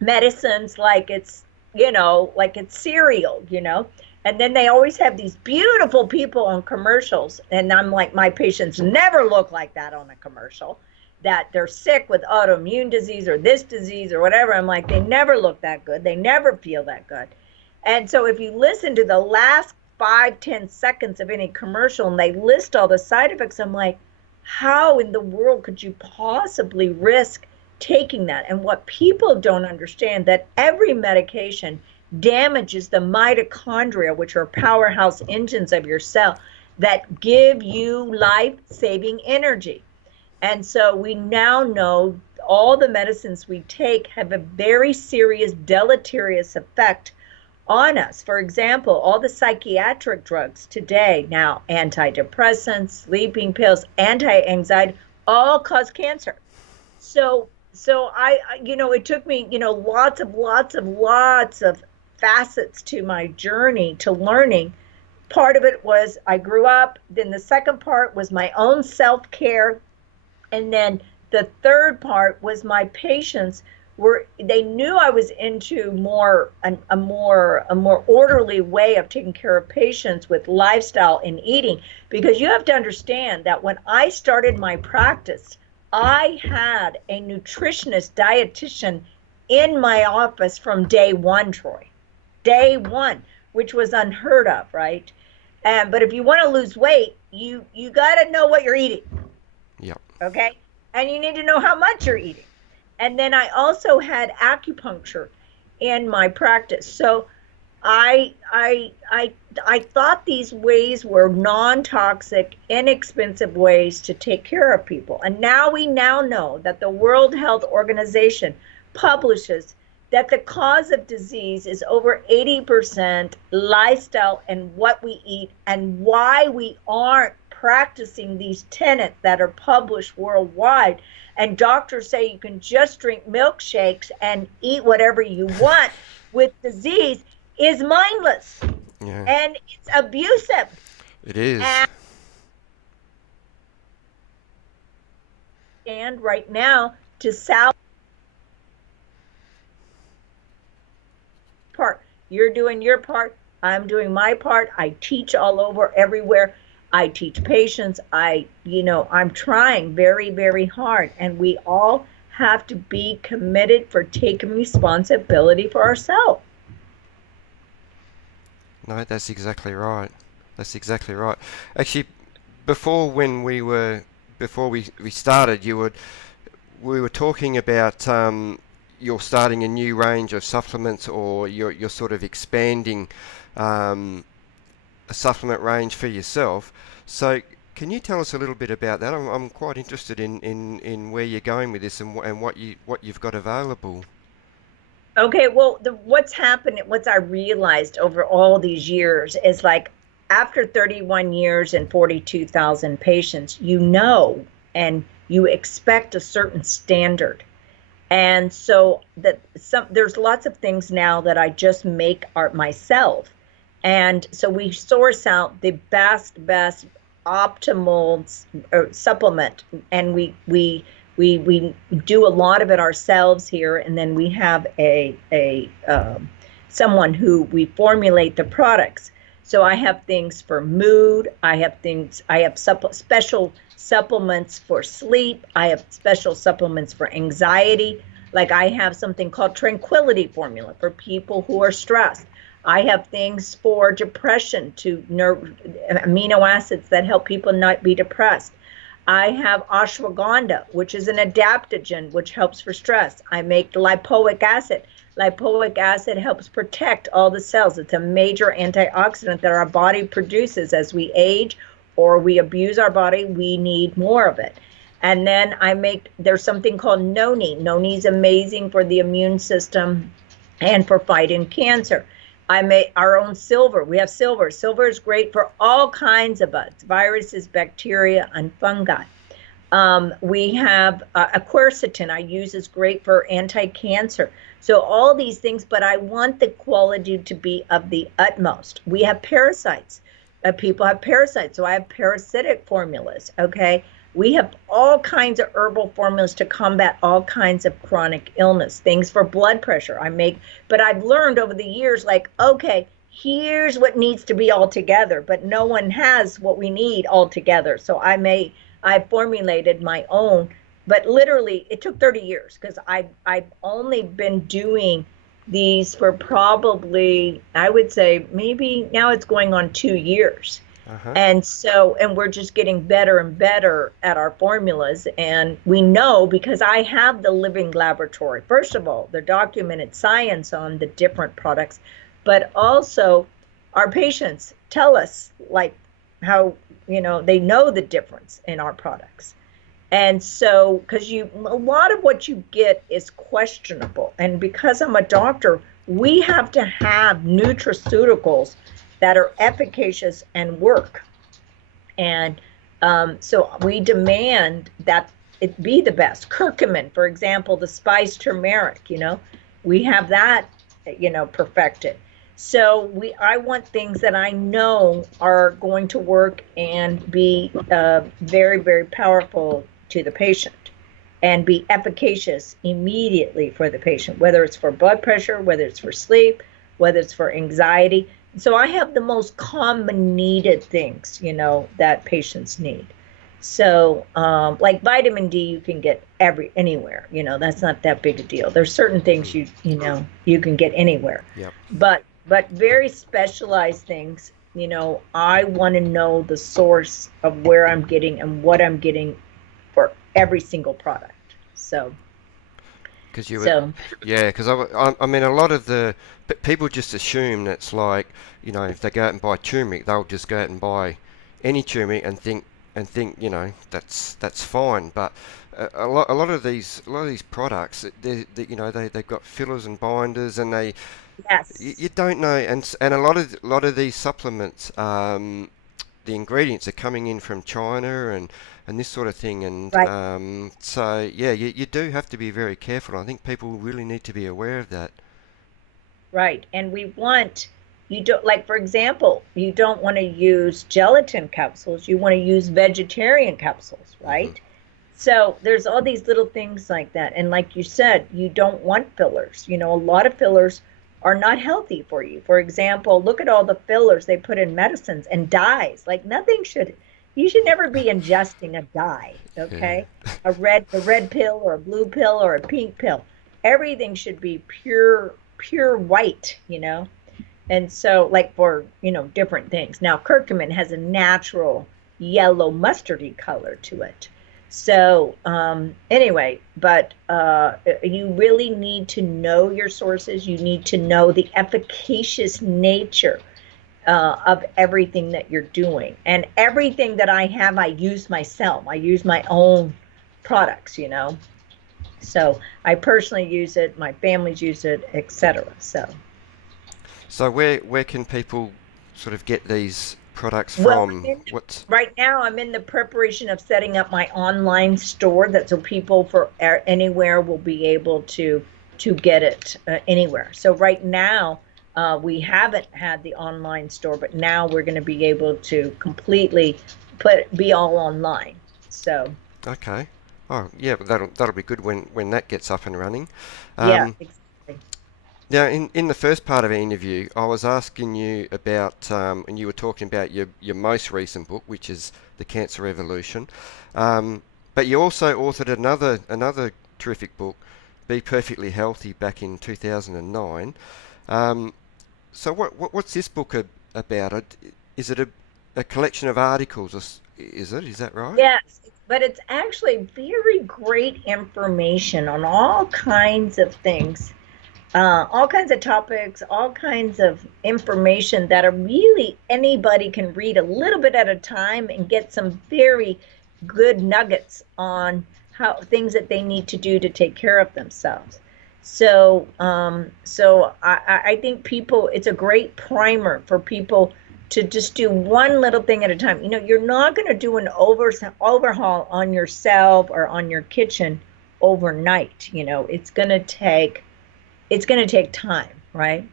medicines like it's, like it's cereal, and then they always have these beautiful people on commercials. And I'm like, my patients never look like that on a commercial, that they're sick with autoimmune disease or this disease or whatever. I'm like, they never look that good. They never feel that good. And so if you listen to the last 5-10 seconds of any commercial and they list all the side effects, I'm like, how in the world could you possibly risk taking that? And what people don't understand, that every medication damages the mitochondria, which are powerhouse engines of your cell that give you life-saving energy. And so we now know all the medicines we take have a very serious deleterious effect on us. For example, all the psychiatric drugs today, now antidepressants, sleeping pills, anti-anxiety, all cause cancer. So it took me, lots of facets to my journey to learning. Part of it was I grew up. Then the second part was my own self-care. And then the third part was my patients they knew I was into a more orderly way of taking care of patients with lifestyle and eating, because you have to understand that when I started my practice, I had a nutritionist dietitian in my office from day one, Troy. Day one, which was unheard of, right? But if you want to lose weight, you got to know what you're eating. Yep. Okay, and you need to know how much you're eating. And then I also had acupuncture in my practice. So I thought these ways were non-toxic, inexpensive ways to take care of people. And now we know that the World Health Organization publishes that the cause of disease is over 80% lifestyle and what we eat, and why we aren't practicing these tenets that are published worldwide. And doctors say you can just drink milkshakes and eat whatever you want with disease is mindless. Yeah. And it's abusive. It is. And right now to salvage part. You're doing your part. I'm doing my part. I teach all over, everywhere. I teach patients. I'm trying very, very hard. And we all have to be committed for taking responsibility for ourselves. No, that's exactly right. That's exactly right. Actually, before we started, we were talking about you're starting a new range of supplements, or you're sort of expanding a supplement range for yourself. So can you tell us a little bit about that? I'm quite interested in where you're going with this, and what you've got available. Okay, well, what's happened, what I realized over all these years is, like, after 31 years and 42,000 patients, and you expect a certain standard. And so there's lots of things now that I just make myself. And so we source out the best optimal supplement, and we do a lot of it ourselves here, and then we have someone who we formulate the products. So I have things for mood. I have special supplements for sleep. I have special supplements for anxiety. Like, I have something called Tranquility Formula for people who are stressed. I have things for depression, amino acids that help people not be depressed. I have ashwagandha, which is an adaptogen, which helps for stress. I make lipoic acid. Lipoic acid helps protect all the cells. It's a major antioxidant that our body produces as we age or we abuse our body. We need more of it. And then there's something called noni. Noni is amazing for the immune system and for fighting cancer. I make our own silver. We have silver. Silver is great for all kinds of bugs, viruses, bacteria, and fungi. We have a quercetin I use is great for anti-cancer. So all these things, but I want the quality to be of the utmost. We have parasites. People have parasites, so I have parasitic formulas, okay? We have all kinds of herbal formulas to combat all kinds of chronic illness, things for blood pressure I make. But I've learned over the years, like, okay, here's what needs to be all together, but no one has what we need all together. So I formulated my own, but literally it took 30 years, because I've only been doing these for probably, I would say, maybe now it's going on 2 years. Uh-huh. And we're just getting better and better at our formulas. And we know, because I have the living laboratory. First of all, the documented science on the different products, but also our patients tell us, like, how, they know the difference in our products. And so, because a lot of what you get is questionable. And because I'm a doctor, we have to have nutraceuticals that are efficacious and work. And so we demand that it be the best. Curcumin, for example, the spiced turmeric, we have that, perfected. So I want things that I know are going to work and be very, very powerful to the patient. and be efficacious immediately for the patient, whether it's for blood pressure, whether it's for sleep, whether it's for anxiety. So I have the most common needed things, that patients need. So, like vitamin D, you can get anywhere. That's not that big a deal. There's certain things you can get anywhere, Yep. but very specialized things. I want to know the source of where I'm getting and what I'm getting for every single product. So, Because so yeah, because I mean, a lot of people just assume that's like, if they go out and buy turmeric, they'll just go out and buy any turmeric and think, that's fine. But a lot of these products, they've got fillers and binders, and yes, you don't know, and a lot of these supplements, the ingredients are coming in from China and this sort of thing, and right. so yeah, you do have to be very careful. I think people really need to be aware of that. Right. And you don't, like, for example, you don't want to use gelatin capsules. You want to use vegetarian capsules, Hmm. right? So there's all these little things like that. And like you said, you don't want fillers. A lot of fillers are not healthy for you. For example, look at all the fillers they put in medicines and dyes. Like you should never be ingesting a dye, Yeah. okay? The red pill or a blue pill or a pink pill. Everything should be pure white. And so, like, for different things. Now curcumin has a natural yellow mustardy color to it. So anyway, but you really need to know your sources. You need to know the efficacious nature of everything that you're doing. And everything that I have, I use myself. I use my own products. So I personally use it, my families use it, etc. So, So where can people sort of get these products well, from? What's right now I'm in the preparation of setting up my online store that so people for anywhere will be able to get it anywhere. So right now we haven't had the online store, but now we're going to be able to completely be all online. So okay? Oh yeah, but that'll be good when that gets up and running. yeah, Um, exactly. Now, in the first part of our interview, I was asking you about, and you were talking about your most recent book, which is The Cancer Revolution. But you also authored another terrific book, Be Perfectly Healthy, back in 2009. Um, so what's this book about? Is it a collection of articles, is it? Is that right? Yes, but it's actually very great information on all kinds of things, all kinds of topics, all kinds of information that are really anybody can read a little bit at a time and get some very good nuggets on how things that they need to do to take care of themselves. So I think it's a great primer for people to just do one little thing at a time. You're not going to do an overhaul on yourself or on your kitchen overnight. It's going to take time, right?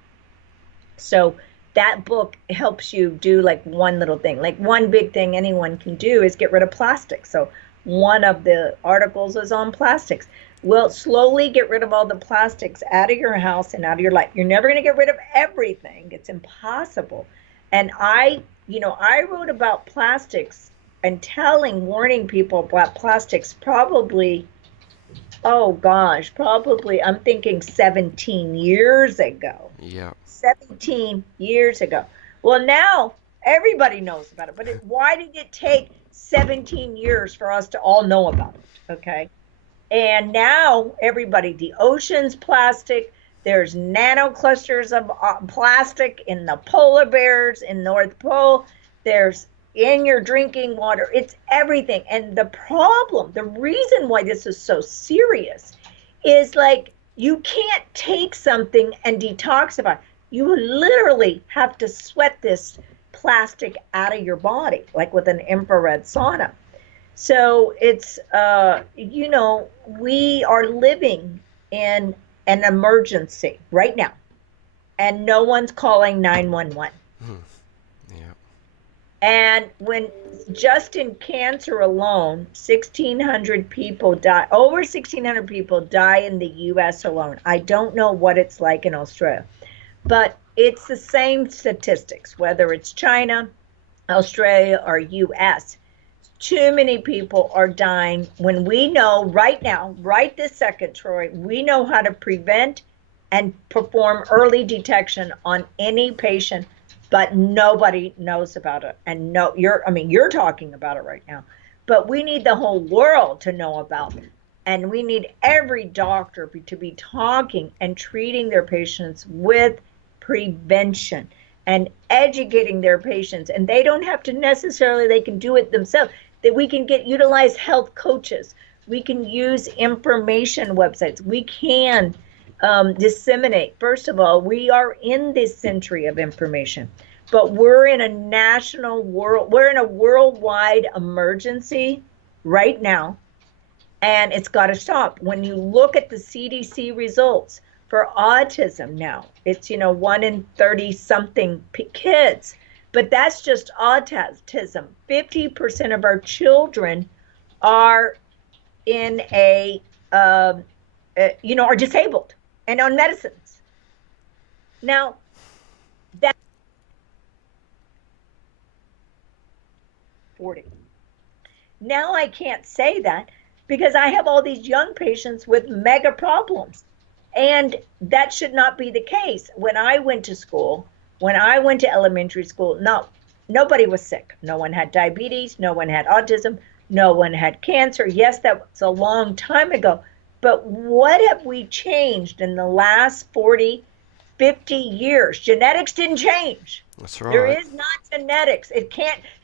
So that book helps you do like one little thing. Like one big thing anyone can do is get rid of plastic. So one of the articles is on plastics. Well, slowly get rid of all the plastics out of your house and out of your life. You're never going to get rid of everything. It's impossible. And I wrote about plastics and warning people about plastics probably, oh gosh, probably I'm thinking 17 years ago. Yeah. 17 years ago. Well, now everybody knows about it, but why did it take 17 years for us to all know about it? Okay. And now the ocean's plastic, there's nanoclusters of plastic in the polar bears in North Pole. There's in your drinking water. It's everything. And the reason why this is so serious is like you can't take something and detoxify. You literally have to sweat this plastic out of your body, like with an infrared sauna. So we are living in an emergency right now, and no one's calling 911. Hmm. Yeah. And when just in cancer alone, 1,600 people die, over 1,600 people die in the US alone. I don't know what it's like in Australia, but it's the same statistics, whether it's China, Australia, or US. Too many people are dying when we know right now, right this second, Troy, we know how to prevent and perform early detection on any patient, but nobody knows about it. And no, you're talking about it right now, but we need the whole world to know about it. And we need every doctor to be talking and treating their patients with prevention and educating their patients. And they don't have to necessarily, they can do it themselves. That we can utilize health coaches. We can use information websites. We can disseminate. First of all, we are in this century of information, but we're in a national world, we're in a worldwide emergency right now, and it's got to stop. When you look at the CDC results for autism now, it's 1 in 30 something kids, but that's just autism. 50% of our children are in are disabled and on medicines. Now, that's 40. Now I can't say that because I have all these young patients with mega problems. And that should not be the case. When I went to school, when I went to elementary school, nobody was sick. No one had diabetes. No one had autism. No one had cancer. Yes, that was a long time ago. But what have we changed in the last 40, 50 years? Genetics didn't change. That's right. There is not genetics.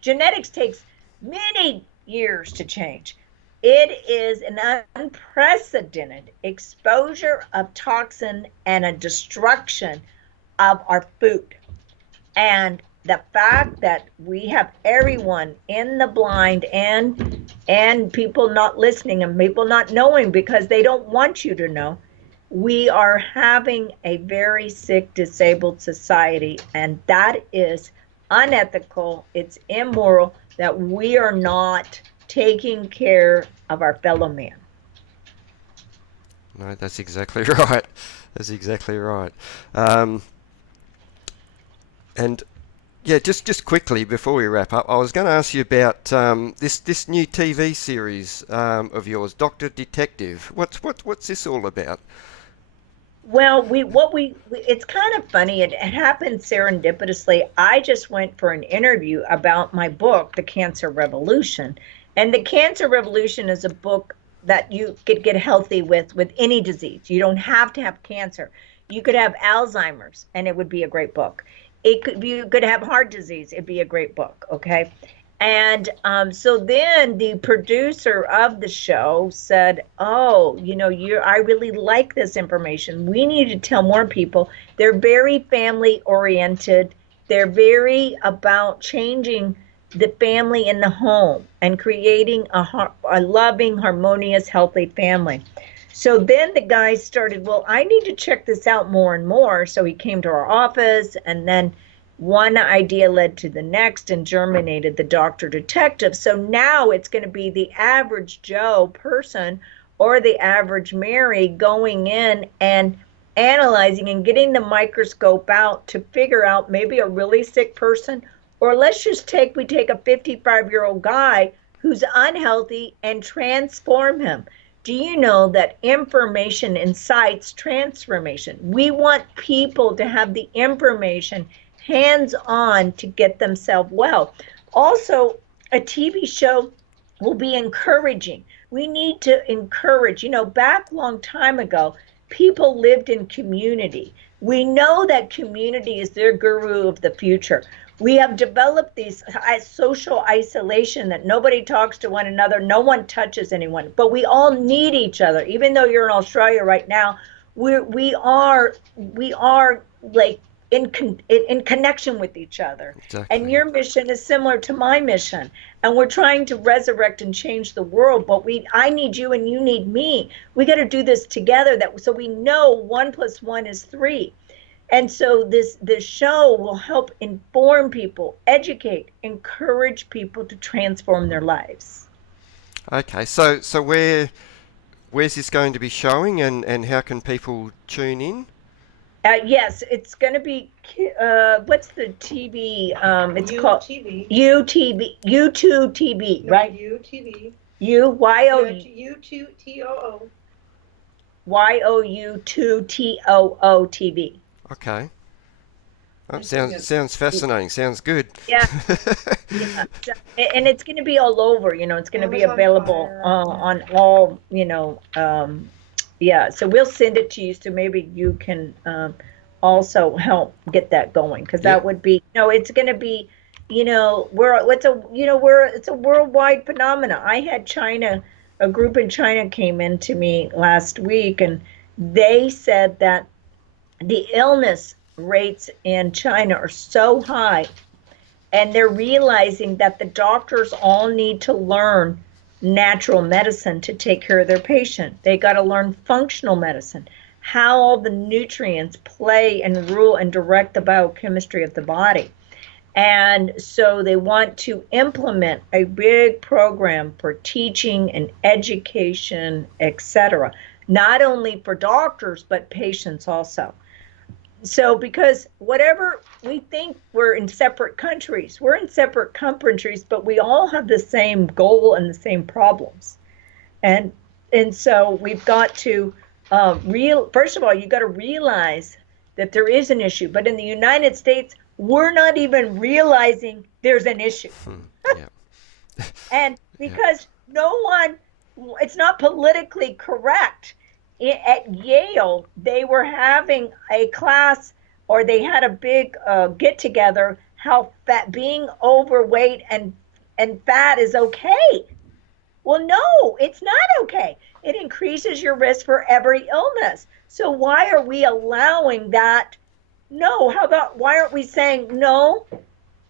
Genetics takes many years to change. It is an unprecedented exposure of toxin and a destruction of our food. And the fact that we have everyone in the blind and people not listening and people not knowing because they don't want you to know, we are having a very sick, disabled society, and that is unethical. It's immoral that we are not taking care of our fellow man. No, that's exactly right. That's exactly right. And yeah, just quickly before we wrap up, I was going to ask you about this new TV series of yours, Doctor Detective. What's this all about? Well, it's kind of funny. It happened serendipitously. I just went for an interview about my book, The Cancer Revolution. And The Cancer Revolution is a book that you could get healthy with any disease. You don't have to have cancer. You could have Alzheimer's and it would be a great book. You could have heart disease. It'd be a great book. Okay. And so then the producer of the show said, "Oh, I really like this information. We need to tell more people." They're very family oriented. They're very about changing the family in the home and creating a loving, harmonious, healthy family. So then the guy started, well, I need to check this out more and more. So he came to our office, and then one idea led to the next and germinated the Doctor Detective. So now it's going to be the average Joe person or the average Mary going in and analyzing and getting the microscope out to figure out maybe a really sick person, or let's just take a 55-year-old guy who's unhealthy and transform him. Do you know that information incites transformation? We want people to have the information hands-on to get themselves well. Also, a TV show will be encouraging. We need to encourage. Back a long time ago, people lived in community. We know that community is their guru of the future. We have developed these social isolation that nobody talks to one another, no one touches anyone, but we all need each other. Even though you're in Australia right now, we are like in connection with each other. Exactly. And your mission is similar to my mission. And we're trying to resurrect and change the world, but I need you and you need me. We got to do this together so we know 1 + 1 is 3. And so this show will help inform people, educate, encourage people to transform their lives. Okay, so where's this going to be showing, and how can people tune in? Yes, it's going to be what's the TV? It's called UTV. UTV, YouTube TV, right? UTV. U Y O U2TOO. YOU2TOO TV. Okay. Oh, sounds fascinating. Sounds good. Yeah, yeah. And it's going to be all over, it's going to be Amazon available Fire. on all, yeah. So we'll send it to you so maybe you can also help get that going because Yeah. that would be, it's going to be, it's a worldwide phenomena. I had a group in China came in to me last week and they said that the illness rates in China are so high, and they're realizing that the doctors all need to learn natural medicine to take care of their patient. They got to learn functional medicine, how all the nutrients play and rule and direct the biochemistry of the body. And so they want to implement a big program for teaching and education, etc., not only for doctors, but patients also. So because whatever we think we're in separate countries, we're in separate countries, but we all have the same goal and the same problems. And so we've got to first of all, you got to realize that there is an issue. But in the United States, we're not even realizing there's an issue. Yeah. And because it's not politically correct. At Yale, they were having a class, or they had a big get together, how being overweight and fat is okay. Well, no, it's not okay. It increases your risk for every illness. So why are we allowing that? No, why aren't we saying no?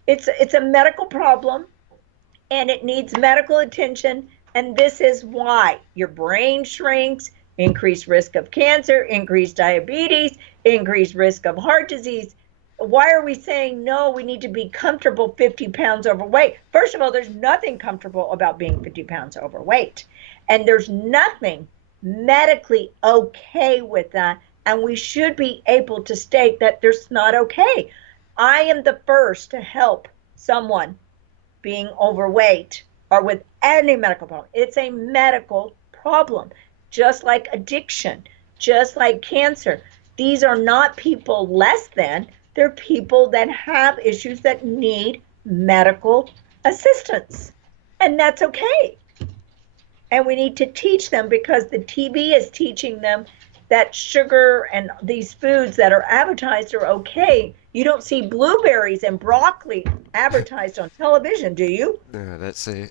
It's a medical problem and it needs medical attention, and this is why your brain shrinks, increased risk of cancer, increased diabetes, increased risk of heart disease. Why are we saying no, we need to be comfortable 50 pounds overweight? First of all, there's nothing comfortable about being 50 pounds overweight. And there's nothing medically okay with that. And we should be able to state that there's not okay. I am the first to help someone being overweight or with any medical problem. It's a medical problem, just like addiction, just like cancer. These are not people less than, they're people that have issues that need medical assistance. And that's okay. And we need to teach them because the TV is teaching them that sugar and these foods that are advertised are okay. You don't see blueberries and broccoli advertised on television, do you? No, that's it.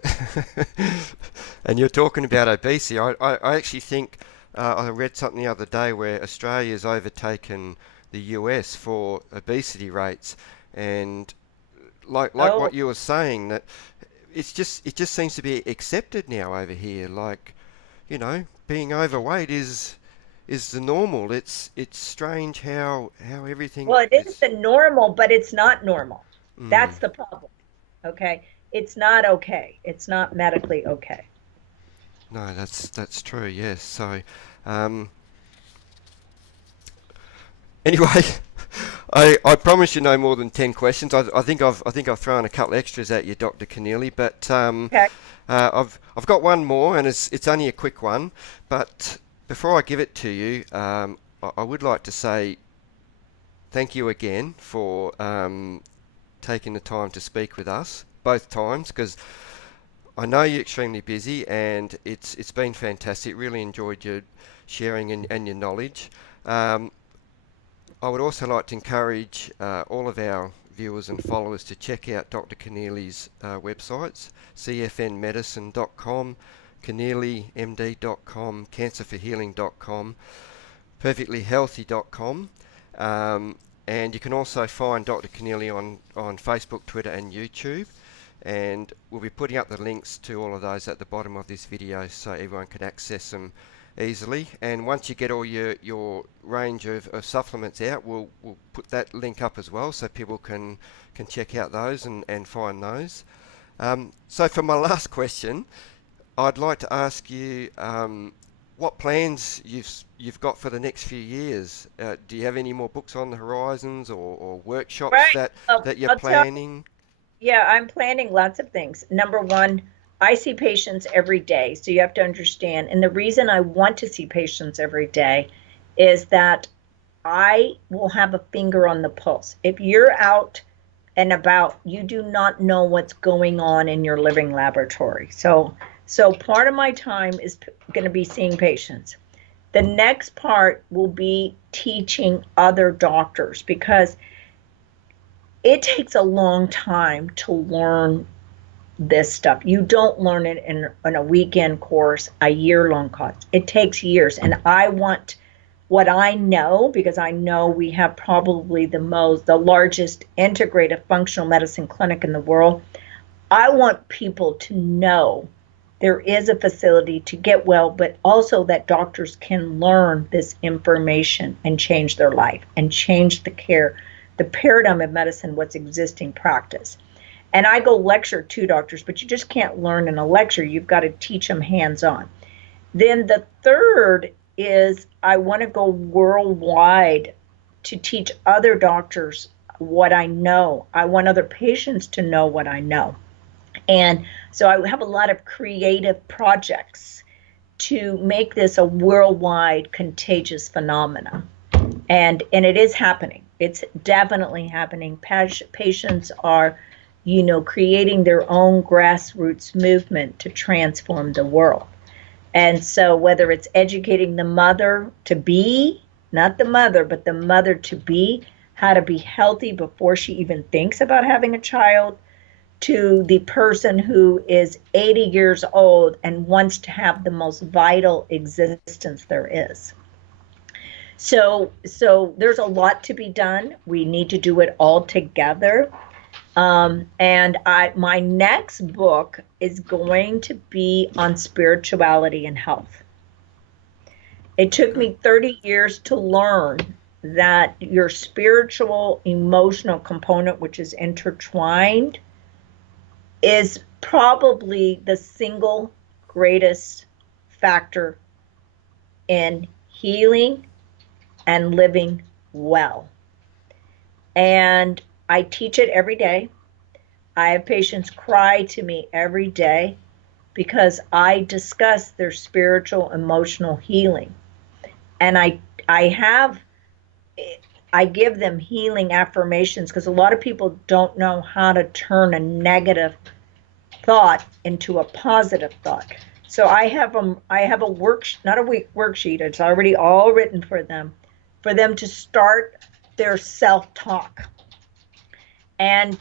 And you're talking about obesity. I actually think I read something the other day where Australia's overtaken the US for obesity rates, and like what you were saying, that it just seems to be accepted now over here. Like, being overweight is the normal. It's strange how everything. Well, it is the normal, but it's not normal. That's the problem. Okay, it's not okay. It's not medically okay. No, that's true. Yes. So, anyway, I promise you no more than 10 questions. I think I've thrown a couple extras at you, Dr. Connealy, but Okay. I've got one more, and it's only a quick one. But before I give it to you, I would like to say thank you again for taking the time to speak with us both times, because I know you're extremely busy, and it's been fantastic. Really enjoyed your sharing and your knowledge. I would also like to encourage all of our viewers and followers to check out Dr. Connealy's websites, cfnmedicine.com, connealymd.com, cancerforhealing.com, perfectlyhealthy.com, and you can also find Dr. Connealy on Facebook, Twitter and YouTube, and we'll be putting up the links to all of those at the bottom of this video so everyone can access them easily. And once you get all your range of supplements out, we'll put that link up as well so people can check out those and find those. So for my last question, I'd like to ask you what plans you've got for the next few years. Do you have any more books on the horizons or workshops Right. that you're planning? Yeah, I'm planning lots of things. Number one, I see patients every day, so you have to understand. And the reason I want to see patients every day is that I will have a finger on the pulse. If you're out and about, you do not know what's going on in your living laboratory. So part of my time is going to be seeing patients. The next part will be teaching other doctors, because it takes a long time to learn this stuff. You don't learn it in a weekend course, a year-long course. It takes years. And I want what I know, because I know we have probably the largest integrative functional medicine clinic in the world. I want people to know there is a facility to get well, but also that doctors can learn this information and change their life and change the care, the paradigm of medicine, what's existing practice. And I go lecture to doctors, but you just can't learn in a lecture. You've got to teach them hands-on. Then the third is I want to go worldwide to teach other doctors what I know. I want other patients to know what I know. And so I have a lot of creative projects to make this a worldwide contagious phenomenon. And it is happening. It's definitely happening. Patients are, creating their own grassroots movement to transform the world. And so whether it's educating the mother to be, not the mother, but the mother to be, how to be healthy before she even thinks about having a child, to the person who is 80 years old and wants to have the most vital existence there is. So there's a lot to be done. We need to do it all together. And my next book is going to be on spirituality and health. It took me 30 years to learn that your spiritual, emotional component, which is intertwined, is probably the single greatest factor in healing and living well. And I teach it every day. I have patients cry to me every day because I discuss their spiritual, emotional healing. And I give them healing affirmations, because a lot of people don't know how to turn a negative thought into a positive thought. So I have a worksheet. It's already all written for them to start their self-talk. And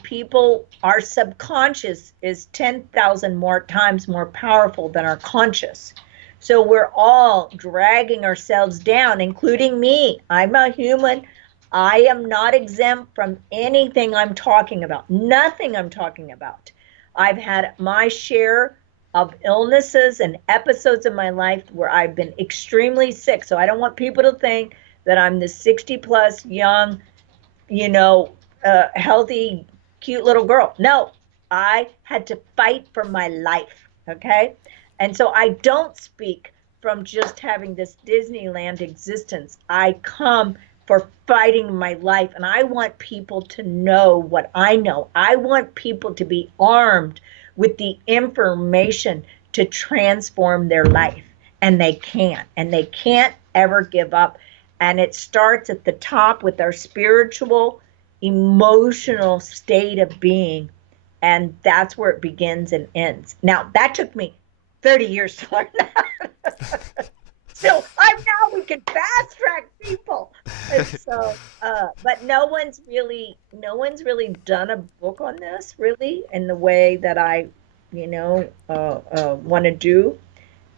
our subconscious is 10,000 more times more powerful than our conscious. So we're all dragging ourselves down, including me. I'm a human. I am not exempt from anything I'm talking about. Nothing I'm talking about. I've had my share of illnesses and episodes in my life where I've been extremely sick. So I don't want people to think that I'm this 60 plus young, healthy, cute little girl. No, I had to fight for my life. Okay. And so I don't speak from just having this Disneyland existence. I come for fighting my life, and I want people to know what I know. I want people to be armed with the information to transform their life, and they can't ever give up. And it starts at the top with our spiritual, emotional state of being, and that's where it begins and ends. Now, that took me 30 years to learn that. So we can fast track people. And so, but no one's really done a book on this really in the way that I, want to do.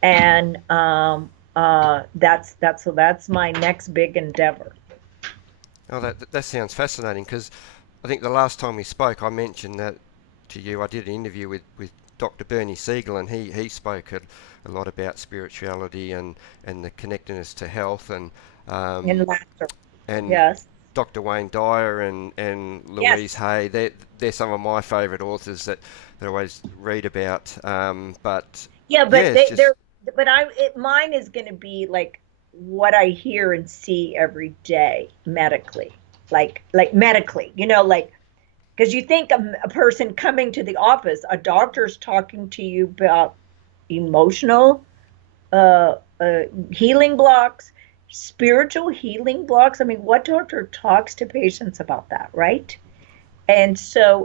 And that's my next big endeavor. Oh, that sounds fascinating, because I think the last time we spoke, I mentioned that to you. I did an interview with Dr. Bernie Siegel, and he spoke a lot about spirituality and the connectedness to health, In laughter. and Yes. Dr. Wayne Dyer and Louise Yes. Hay. They're some of my favourite authors that I always read about. But Yeah, yeah, but it's just mine is going to be like what I hear and see every day medically, like medically, like because you think a person coming to the office, a doctor's talking to you about emotional healing blocks, spiritual healing blocks. I mean, what doctor talks to patients about that, right? And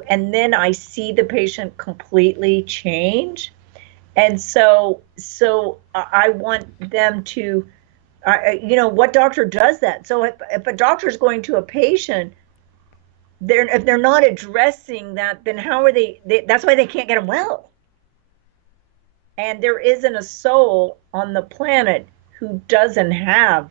then I see the patient completely change. And so I want them to, what doctor does that? So if a doctor is going to a patient, if they're not addressing that, then how are that's why they can't get them well. And there isn't a soul on the planet who doesn't have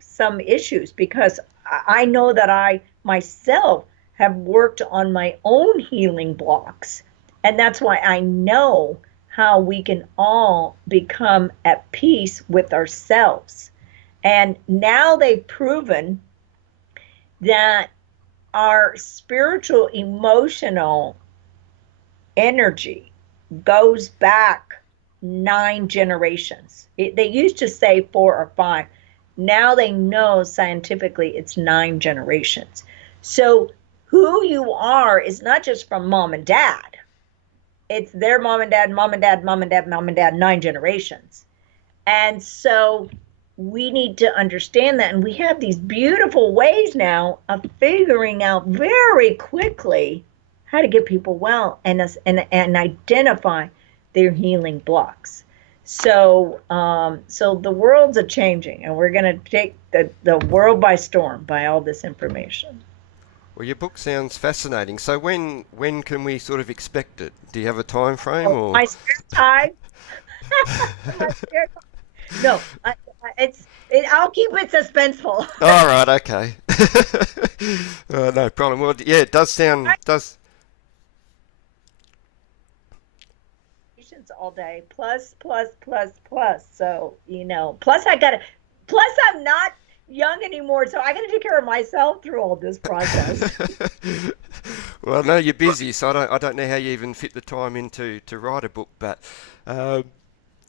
some issues, because I know that I myself have worked on my own healing blocks. And that's why I know how we can all become at peace with ourselves. And now they've proven that our spiritual, emotional energy goes back 9 generations. They used to say 4 or 5. Now they know scientifically it's 9 generations. So who you are is not just from mom and dad. It's their mom and dad, mom and dad, mom and dad, mom and dad, 9 generations. And so we need to understand that. And we have these beautiful ways now of figuring out very quickly how to get people well and identify their healing blocks. So the world's a changing, and we're going to take the world by storm by all this information. well, your book sounds fascinating. So when can we sort of expect it? Do you have a time frame or? My spare time. No, I'll keep it suspenseful. All right, okay. No problem. Well, yeah, it does sound does. All day, plus. So plus I'm not young anymore, so I got to take care of myself through all this process. Well, no, you're busy, so I don't know how you even fit the time in to write a book, but oh,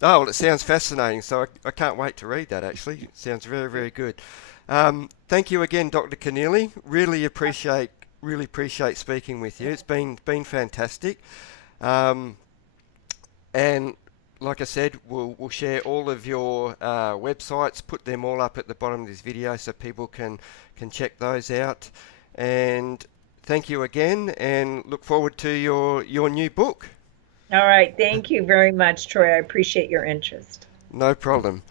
well, it sounds fascinating, so I can't wait to read that. Actually, it sounds very, very good. Thank you again, Dr. Connealy. Really appreciate speaking with you. It's been fantastic. And like I said, we'll share all of your websites, put them all up at the bottom of this video so people can check those out. And thank you again, and look forward to your new book. All right. Thank you very much, Troy. I appreciate your interest. No problem.